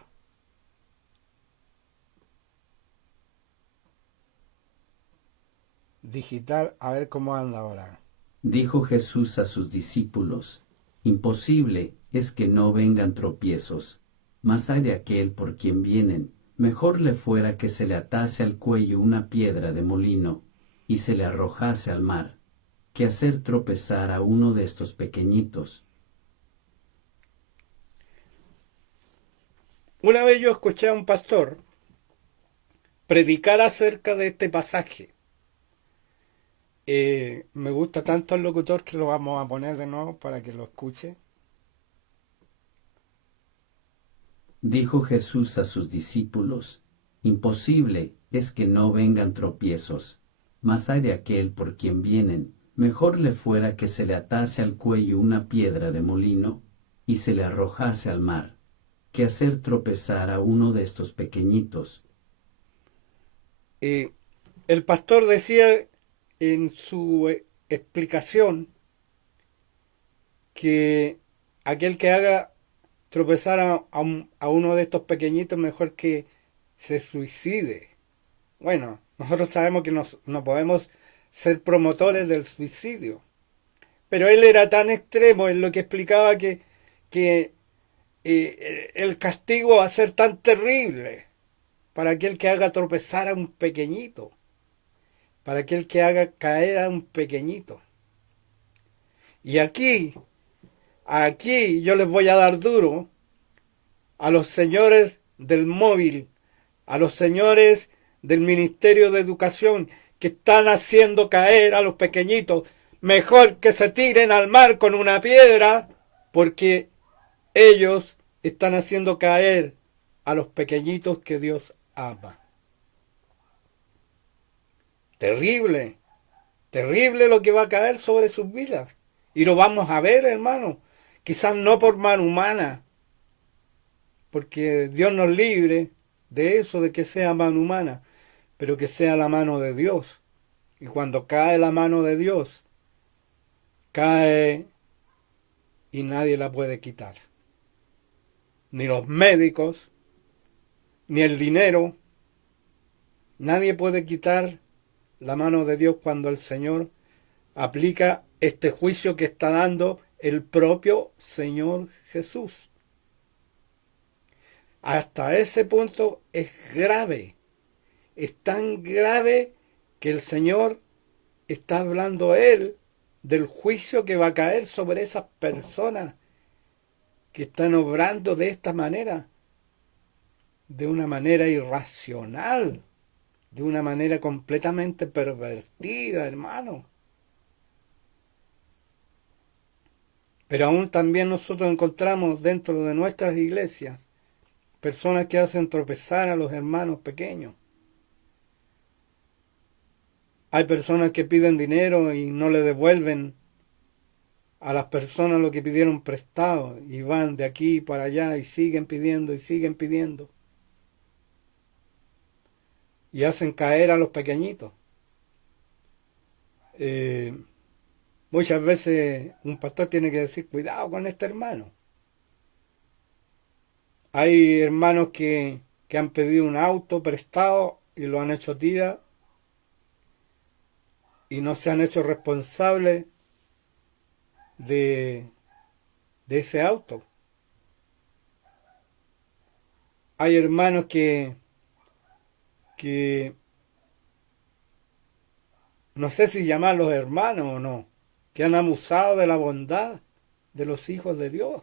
digital, a ver cómo anda ahora. Dijo Jesús a sus discípulos: Imposible es que no vengan tropiezos, mas hay de aquel por quien vienen. Mejor le fuera que se le atase al cuello una piedra de molino y se le arrojase al mar, que hacer tropezar a uno de estos pequeñitos. Una vez yo escuché a un pastor predicar acerca de este pasaje. Me gusta tanto el locutor que lo vamos a poner de nuevo para que lo escuche. Dijo Jesús a sus discípulos: Imposible es que no vengan tropiezos, mas hay de aquel por quien vienen. Mejor le fuera que se le atase al cuello una piedra de molino y se le arrojase al mar, que hacer tropezar a uno de estos pequeñitos. El pastor decía en su explicación que aquel que haga tropezar a uno de estos pequeñitos mejor que se suicide. Bueno, nosotros sabemos que no podemos ser promotores del suicidio, pero él era tan extremo en lo que explicaba que el castigo va a ser tan terrible para aquel que haga tropezar a un pequeñito, para aquel que haga caer a un pequeñito. Y aquí yo les voy a dar duro a los señores del móvil, a los señores del Ministerio de Educación que están haciendo caer a los pequeñitos. Mejor que se tiren al mar con una piedra, porque ellos están haciendo caer a los pequeñitos que Dios ama. Terrible, terrible lo que va a caer sobre sus vidas. Y lo vamos a ver, hermano. Quizás no por mano humana, porque Dios nos libre de eso, de que sea mano humana, pero que sea la mano de Dios. Y cuando cae la mano de Dios, cae y nadie la puede quitar. Ni los médicos, ni el dinero. Nadie puede quitar la mano de Dios cuando el Señor aplica este juicio que está dando el propio Señor Jesús. Hasta ese punto es grave. Es tan grave que el Señor está hablando Él del juicio que va a caer sobre esas personas que están obrando de esta manera, de una manera irracional, de una manera completamente pervertida, hermano. Pero aún también nosotros encontramos dentro de nuestras iglesias personas que hacen tropezar a los hermanos pequeños. Hay personas que piden dinero y no le devuelven a las personas lo que pidieron prestado y van de aquí para allá y siguen pidiendo y siguen pidiendo. Y hacen caer a los pequeñitos. Muchas veces un pastor tiene que decir, cuidado con este hermano. Hay hermanos que han pedido un auto prestado y lo han hecho tira y no se han hecho responsables de ese auto. Hay hermanos que que no sé si llamarlos hermanos o no, que han abusado de la bondad de los hijos de Dios.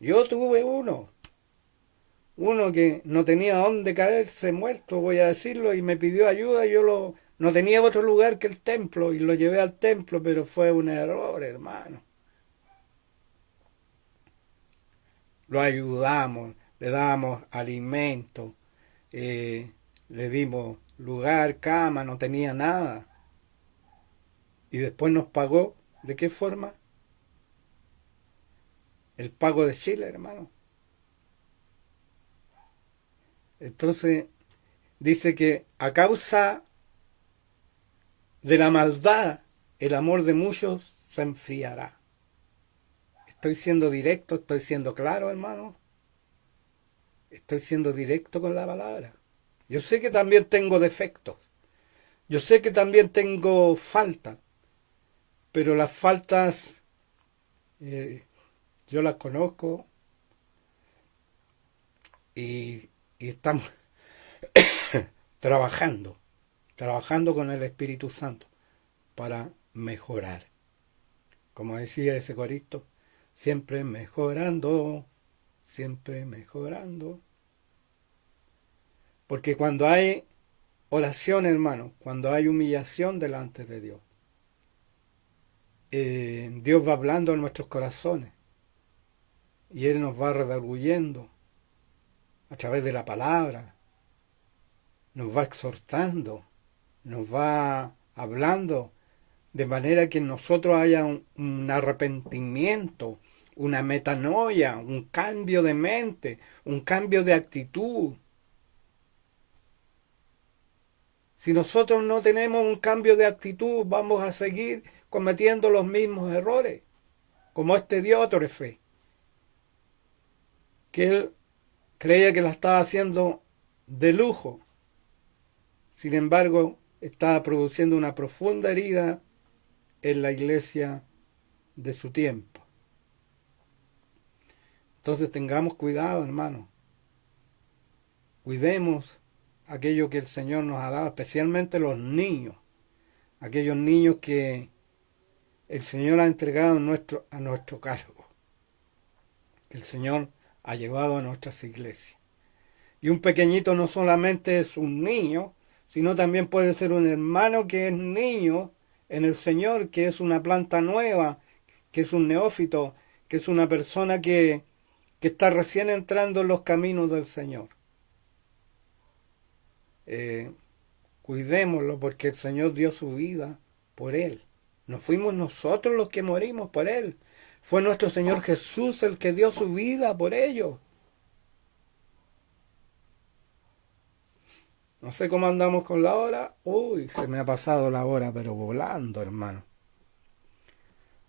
Yo tuve uno que no tenía dónde caerse muerto, voy a decirlo, y me pidió ayuda, y no tenía otro lugar que el templo, y lo llevé al templo, pero fue un error, hermano. Lo ayudamos, le damos alimento, le dimos lugar, cama, no tenía nada. Y después nos pagó, ¿de qué forma? El pago de Chile, hermano. Entonces, dice que a causa de la maldad, el amor de muchos se enfriará. Estoy siendo directo, estoy siendo claro, hermano. Estoy siendo directo con la palabra. Yo sé que también tengo defectos. Yo sé que también tengo faltas. Pero las faltas yo las conozco y estamos trabajando con el Espíritu Santo para mejorar. Como decía ese corito, siempre mejorando, siempre mejorando. Porque cuando hay oración, hermano, cuando hay humillación delante de Dios, Dios va hablando en nuestros corazones y Él nos va redarguyendo a través de la palabra, nos va exhortando, nos va hablando de manera que en nosotros haya un arrepentimiento, una metanoia, un cambio de mente, un cambio de actitud. Si nosotros no tenemos un cambio de actitud, vamos a seguir cometiendo los mismos errores, como este Diótrefe, que él creía que la estaba haciendo de lujo. Sin embargo, estaba produciendo una profunda herida en la iglesia de su tiempo. Entonces tengamos cuidado, hermano. Cuidemos aquello que el Señor nos ha dado, especialmente los niños, aquellos niños que el Señor ha entregado a nuestro cargo, que el Señor ha llevado a nuestras iglesias. Y un pequeñito no solamente es un niño, sino también puede ser un hermano que es niño en el Señor, que es una planta nueva, que es un neófito, que es una persona que está recién entrando en los caminos del Señor. Cuidémoslo porque el Señor dio su vida por él. No fuimos nosotros los que morimos por él. Fue nuestro Señor Jesús el que dio su vida por ellos. No sé cómo andamos con la hora. Uy, se me ha pasado la hora, pero volando, hermano.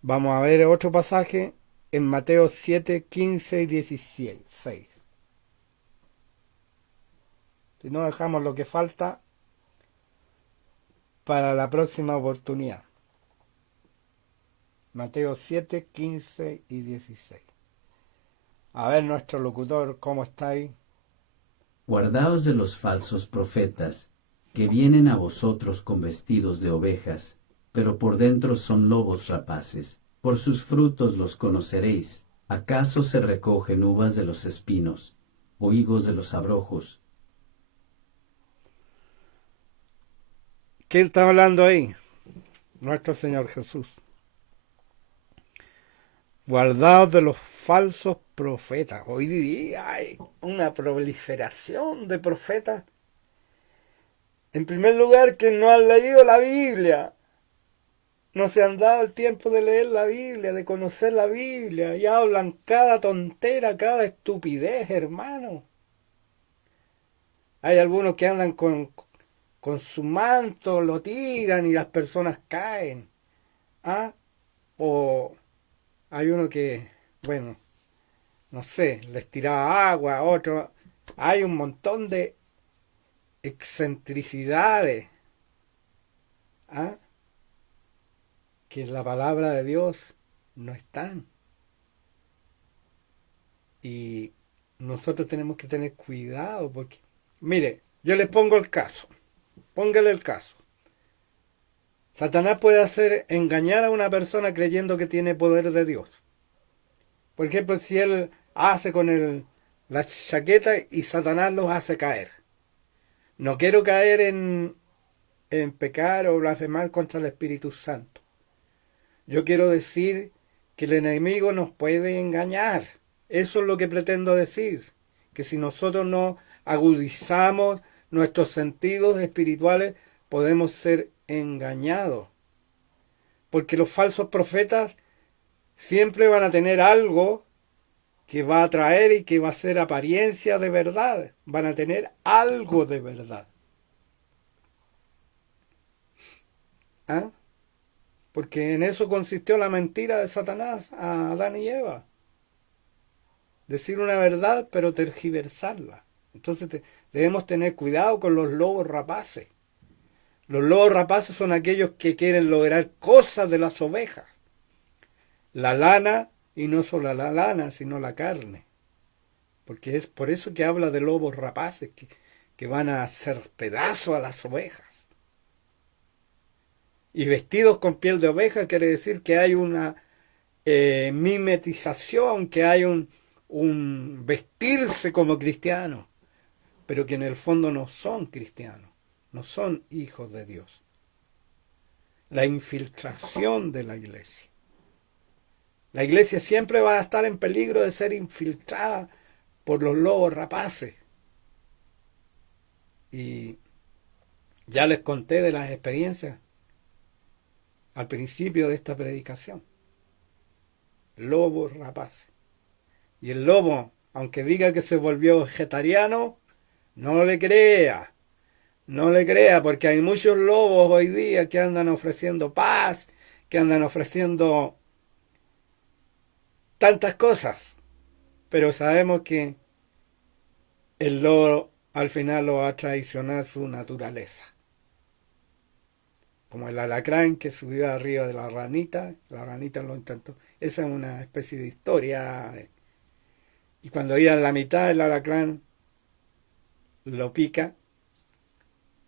Vamos a ver otro pasaje en Mateo 7, 15 y 16. Si no, dejamos lo que falta para la próxima oportunidad. Mateo 7, 15 y 16. A ver, nuestro locutor, ¿cómo estáis? Guardaos de los falsos profetas, que vienen a vosotros con vestidos de ovejas, pero por dentro son lobos rapaces. Por sus frutos los conoceréis. ¿Acaso se recogen uvas de los espinos, o higos de los abrojos? ¿Quién está hablando ahí? Nuestro Señor Jesús. Guardaos de los falsos profetas. Hoy día hay una proliferación de profetas. En primer lugar, que no han leído la Biblia. No se han dado el tiempo de leer la Biblia, de conocer la Biblia. Y hablan cada tontera, cada estupidez, hermano. Hay algunos que andan con su manto, lo tiran y las personas caen. ¿Ah? O hay uno que, bueno, no sé, les tiraba agua, otro. Hay un montón de excentricidades. ¿Ah? Que en la palabra de Dios no están. Y nosotros tenemos que tener cuidado porque Mire, yo le pongo el caso. Póngale el caso. Satanás puede hacer engañar a una persona creyendo que tiene poder de Dios. Por ejemplo, si él hace con la chaqueta y Satanás los hace caer. No quiero caer en pecar o blasfemar contra el Espíritu Santo. Yo quiero decir que el enemigo nos puede engañar. Eso es lo que pretendo decir. Que si nosotros no agudizamos nuestros sentidos espirituales, podemos ser engañados. Porque los falsos profetas siempre van a tener algo que va a traer y que va a ser apariencia de verdad. Van a tener algo de verdad. ¿Ah? Porque en eso consistió la mentira de Satanás a Adán y Eva. Decir una verdad, pero tergiversarla. Entonces debemos tener cuidado con los lobos rapaces. Los lobos rapaces son aquellos que quieren lograr cosas de las ovejas. La lana, y no solo la lana, sino la carne. Porque es por eso que habla de lobos rapaces, que van a hacer pedazos a las ovejas. Y vestidos con piel de oveja quiere decir que hay una mimetización, que hay un vestirse como cristiano, pero que en el fondo no son cristianos, no son hijos de Dios. La infiltración de la iglesia. La iglesia siempre va a estar en peligro de ser infiltrada por los lobos rapaces. Y ya les conté de las experiencias al principio de esta predicación. Lobos rapaces. Y el lobo, aunque diga que se volvió vegetariano, no le crea. No le crea, porque hay muchos lobos hoy día que andan ofreciendo paz, que andan ofreciendo tantas cosas. Pero sabemos que el lobo al final lo va a traicionar su naturaleza. Como el alacrán que subió arriba de la ranita lo intentó. Esa es una especie de historia. Y cuando iba en la mitad, el alacrán lo pica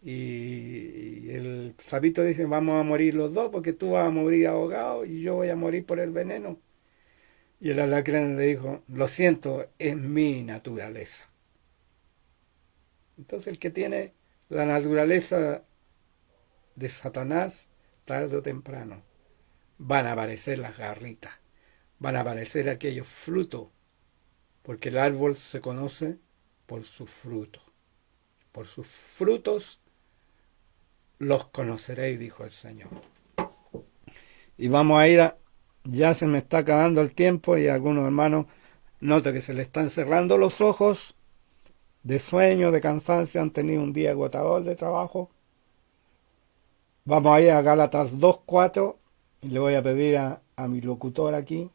y el sapito dice: vamos a morir los dos porque tú vas a morir ahogado y yo voy a morir por el veneno. Y el alacrán le dijo: lo siento, es mi naturaleza. Entonces el que tiene la naturaleza de Satanás, tarde o temprano, van a aparecer las garritas, van a aparecer aquellos frutos, porque el árbol se conoce por sus frutos. Por sus frutos los conoceréis, dijo el Señor. Y vamos a ir ya se me está acabando el tiempo y algunos hermanos noto que se le están cerrando los ojos de sueño, de cansancio, han tenido un día agotador de trabajo. Vamos a ir a Gálatas 2:4 y le voy a pedir a mi locutor aquí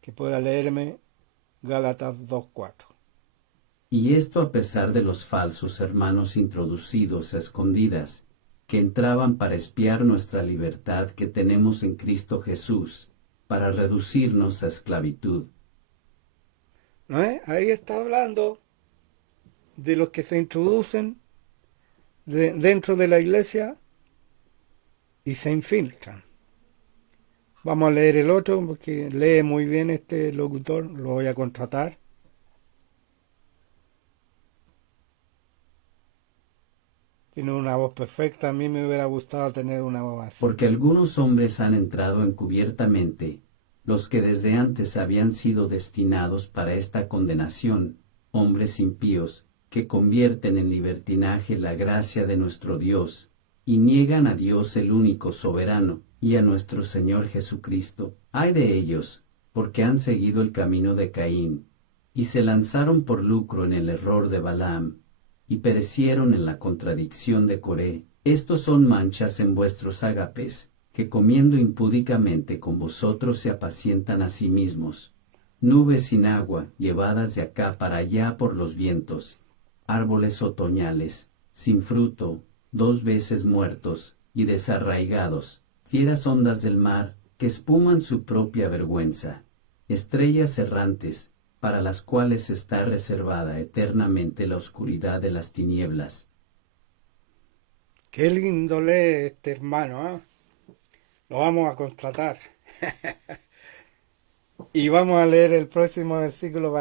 que pueda leerme Gálatas 2:4. Y esto a pesar de los falsos hermanos introducidos a escondidas, que entraban para espiar nuestra libertad que tenemos en Cristo Jesús, para reducirnos a esclavitud. ¿No es? Ahí está hablando de los que se introducen dentro de la iglesia y se infiltran. Vamos a leer el otro porque lee muy bien este locutor, lo voy a contratar. Tiene una voz perfecta, a mí me hubiera gustado tener una voz así. Porque algunos hombres han entrado encubiertamente, los que desde antes habían sido destinados para esta condenación, hombres impíos, que convierten en libertinaje la gracia de nuestro Dios, y niegan a Dios el único soberano, y a nuestro Señor Jesucristo. Ay de ellos, porque han seguido el camino de Caín, y se lanzaron por lucro en el error de Balaam, y perecieron en la contradicción de Coré. Estos son manchas en vuestros ágapes, que comiendo impúdicamente con vosotros se apacientan a sí mismos. Nubes sin agua, llevadas de acá para allá por los vientos. Árboles otoñales, sin fruto, 2 veces muertos y desarraigados. Fieras ondas del mar, que espuman su propia vergüenza. Estrellas errantes, para las cuales está reservada eternamente la oscuridad de las tinieblas. Qué lindo lee este hermano, ¿eh? Lo vamos a contratar. Y vamos a leer el próximo versículo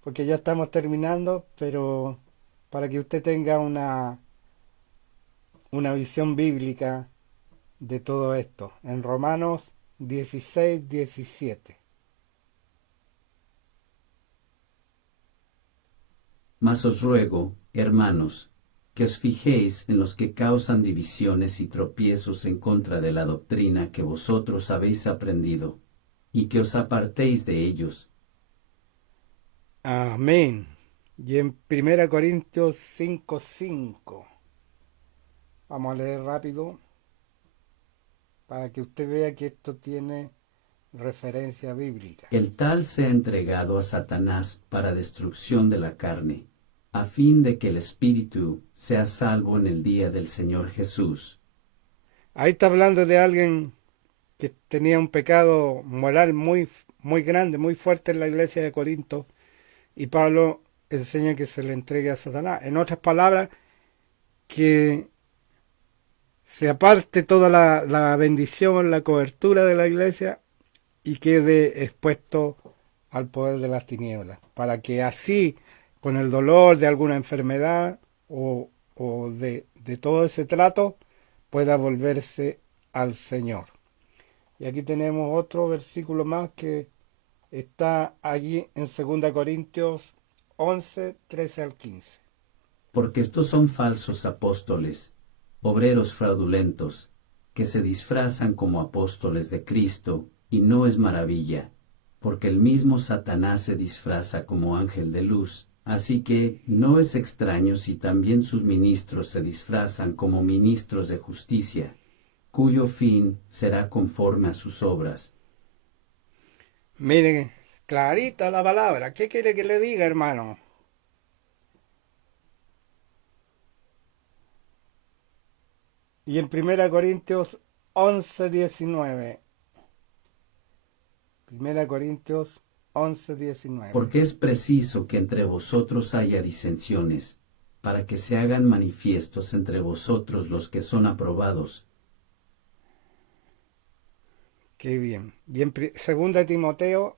porque ya estamos terminando, pero para que usted tenga una visión bíblica de todo esto. En Romanos 16, 17. Mas os ruego, hermanos, que os fijéis en los que causan divisiones y tropiezos en contra de la doctrina que vosotros habéis aprendido, y que os apartéis de ellos. Amén. Y en 1 Corintios 5, 5. Vamos a leer rápido para que usted vea que esto tiene referencia bíblica. El tal sea entregado a Satanás para destrucción de la carne, a fin de que el espíritu sea salvo en el día del Señor Jesús. Ahí está hablando de alguien que tenía un pecado moral muy, muy grande, muy fuerte en la iglesia de Corinto, y Pablo enseña que se le entregue a Satanás. En otras palabras, que se aparte toda la bendición, la cobertura de la iglesia y quede expuesto al poder de las tinieblas, para que así, con el dolor de alguna enfermedad o de todo ese trato, pueda volverse al Señor. Y aquí tenemos otro versículo más que está allí en 2 Corintios 11, 13 al 15. Porque estos son falsos apóstoles, obreros fraudulentos, que se disfrazan como apóstoles de Cristo, y no es maravilla, porque el mismo Satanás se disfraza como ángel de luz, así que no es extraño si también sus ministros se disfrazan como ministros de justicia, cuyo fin será conforme a sus obras. Miren, clarita la palabra. ¿Qué quiere que le diga, hermano? Y en 1 Corintios 11, 19. 1 Corintios 11, 19. Porque es preciso que entre vosotros haya disensiones, para que se hagan manifiestos entre vosotros los que son aprobados. Qué bien. Y en 2 Timoteo,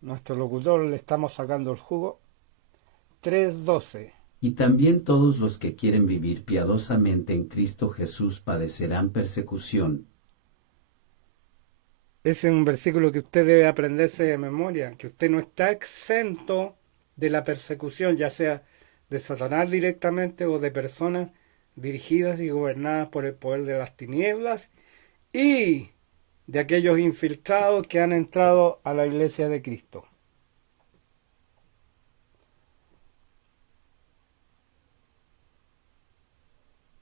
nuestro locutor, le estamos sacando el jugo. 3:12. Y también todos los que quieren vivir piadosamente en Cristo Jesús padecerán persecución. Ese es un versículo que usted debe aprenderse de memoria, que usted no está exento de la persecución, ya sea de Satanás directamente o de personas dirigidas y gobernadas por el poder de las tinieblas y de aquellos infiltrados que han entrado a la iglesia de Cristo.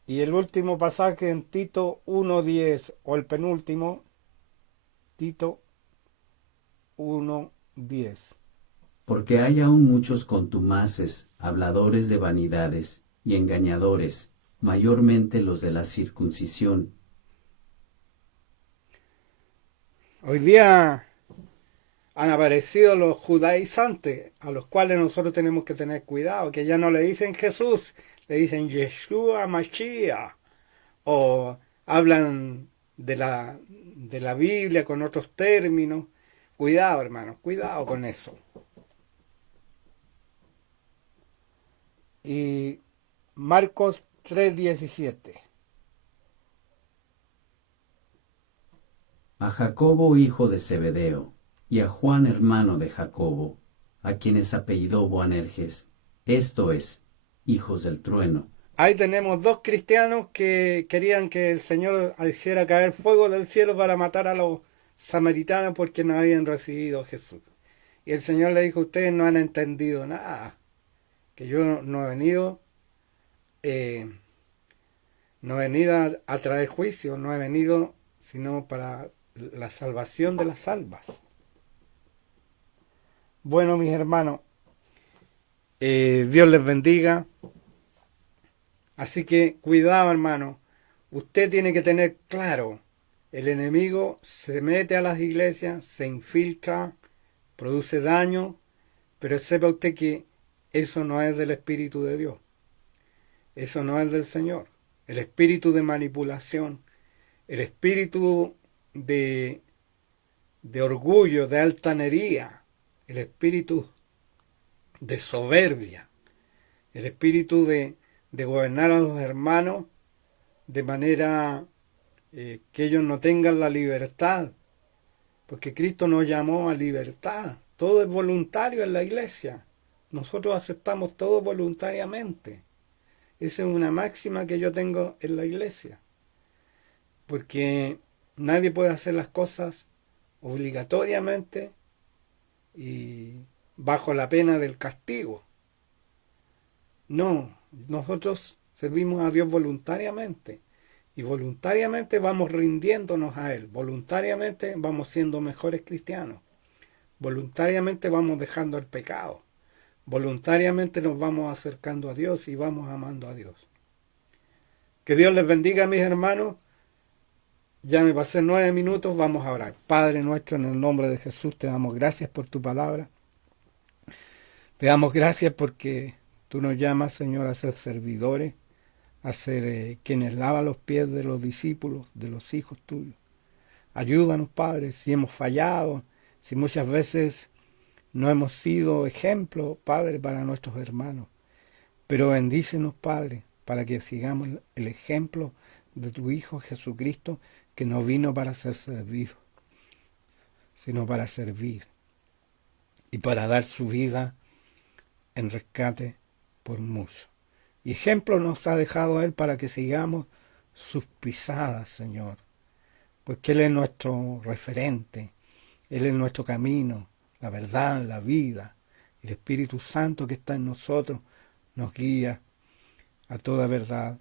Y el último pasaje en Tito 1:10, o el penúltimo, Tito 1:10. Porque hay aún muchos contumaces, habladores de vanidades y engañadores, mayormente los de la circuncisión. Hoy día han aparecido los judaizantes, a los cuales nosotros tenemos que tener cuidado, que ya no le dicen Jesús, le dicen Yeshua Mashiach, o hablan de la Biblia con otros términos. Cuidado, hermanos, cuidado con eso. Y Marcos 3:17. A Jacobo hijo de Zebedeo, y a Juan hermano de Jacobo, a quienes apellidó Boanerges, esto es, hijos del trueno. Ahí tenemos dos cristianos que querían que el Señor hiciera caer fuego del cielo para matar a los samaritanos porque no habían recibido a Jesús. Y el Señor le dijo, ustedes no han entendido nada, que yo no he venido, a traer juicio, no he venido sino para la salvación de las almas. Bueno, mis hermanos, Dios les bendiga. Así que cuidado, hermano. Usted tiene que tener claro El enemigo se mete a las iglesias, se infiltra, produce daño, pero sepa usted que eso no es del Espíritu de Dios, eso no es del Señor. El espíritu de manipulación, el espíritu de orgullo, de altanería, el espíritu de soberbia, el espíritu de gobernar a los hermanos de manera que ellos no tengan la libertad, porque Cristo nos llamó a libertad. Todo es voluntario en la iglesia. Nosotros aceptamos todo voluntariamente. Esa es una máxima que yo tengo en la iglesia, porque nadie puede hacer las cosas obligatoriamente y bajo la pena del castigo. No, nosotros servimos a Dios voluntariamente y voluntariamente vamos rindiéndonos a Él, voluntariamente vamos siendo mejores cristianos, voluntariamente vamos dejando el pecado, voluntariamente nos vamos acercando a Dios y vamos amando a Dios. Que Dios les bendiga, mis hermanos. Ya me pasé 9 minutos, vamos a orar. Padre nuestro, en el nombre de Jesús, te damos gracias por tu palabra. Te damos gracias porque tú nos llamas, Señor, a ser servidores, a ser quienes lavan los pies de los discípulos, de los hijos tuyos. Ayúdanos, Padre, si hemos fallado, si muchas veces no hemos sido ejemplo, Padre, para nuestros hermanos. Pero bendícenos, Padre, para que sigamos el ejemplo de tu Hijo Jesucristo, que no vino para ser servido, sino para servir y para dar su vida en rescate por muchos. Y ejemplo nos ha dejado Él para que sigamos sus pisadas, Señor, porque Él es nuestro referente, Él es nuestro camino, la verdad, la vida. El Espíritu Santo que está en nosotros nos guía a toda verdad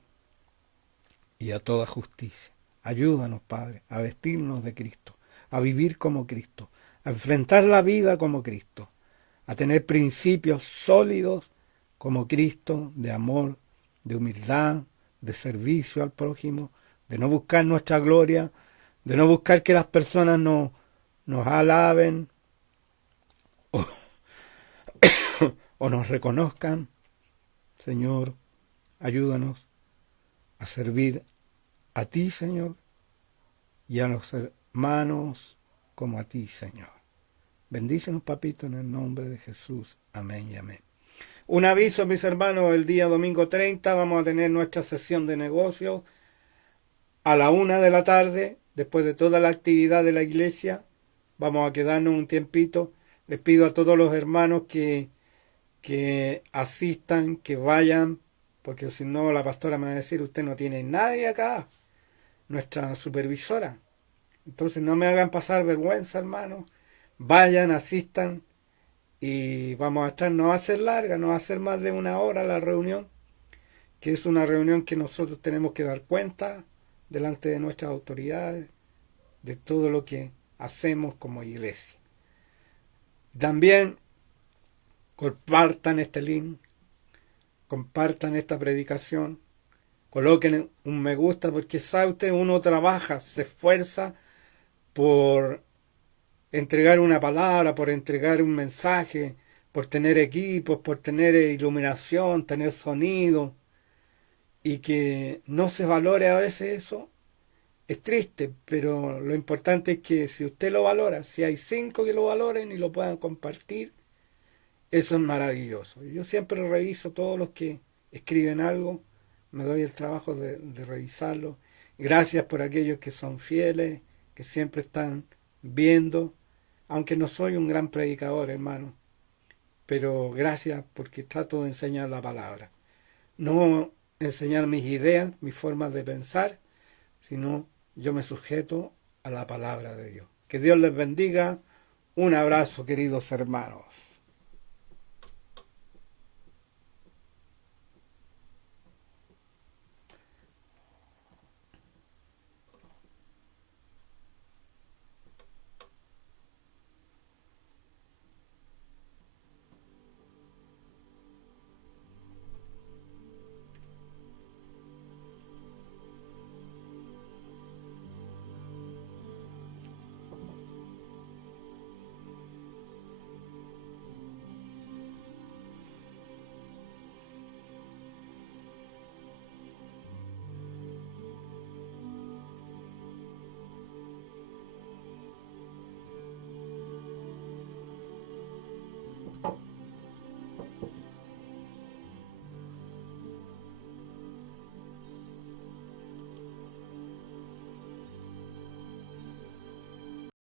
y a toda justicia. Ayúdanos, Padre, a vestirnos de Cristo, a vivir como Cristo, a enfrentar la vida como Cristo, a tener principios sólidos como Cristo, de amor, de humildad, de servicio al prójimo, de no buscar nuestra gloria, de no buscar que las personas nos alaben o, o nos reconozcan. Señor, ayúdanos a servir a ti, Señor, y a los hermanos como a ti, Señor. Bendícenos, papito, en el nombre de Jesús. Amén y amén. Un aviso, mis hermanos, el día domingo 30 vamos a tener nuestra sesión de negocios a la 1 de la tarde, después de toda la actividad de la iglesia. Vamos a quedarnos un tiempito. Les pido a todos los hermanos que asistan, que vayan, porque si no la pastora me va a decir, usted no tiene nadie acá, nuestra supervisora. Entonces no me hagan pasar vergüenza, hermanos. Vayan, asistan y vamos a estar, no va a ser larga, no va a ser más de 1 hora la reunión, que es una reunión que nosotros tenemos que dar cuenta delante de nuestras autoridades de todo lo que hacemos como iglesia. También compartan este link, compartan esta predicación, coloquen un me gusta, porque sabe usted, uno trabaja, se esfuerza por entregar una palabra, por entregar un mensaje, por tener equipos, por tener iluminación, tener sonido, y que no se valore a veces eso, es triste, pero lo importante es que si usted lo valora, si hay 5 que lo valoren y lo puedan compartir, eso es maravilloso. Yo siempre reviso todos los que escriben algo, me doy el trabajo de revisarlo. Gracias por aquellos que son fieles, que siempre están viendo, aunque no soy un gran predicador, hermano, pero gracias porque trato de enseñar la palabra. No enseñar mis ideas, mis formas de pensar, sino yo me sujeto a la palabra de Dios. Que Dios les bendiga. Un abrazo, queridos hermanos.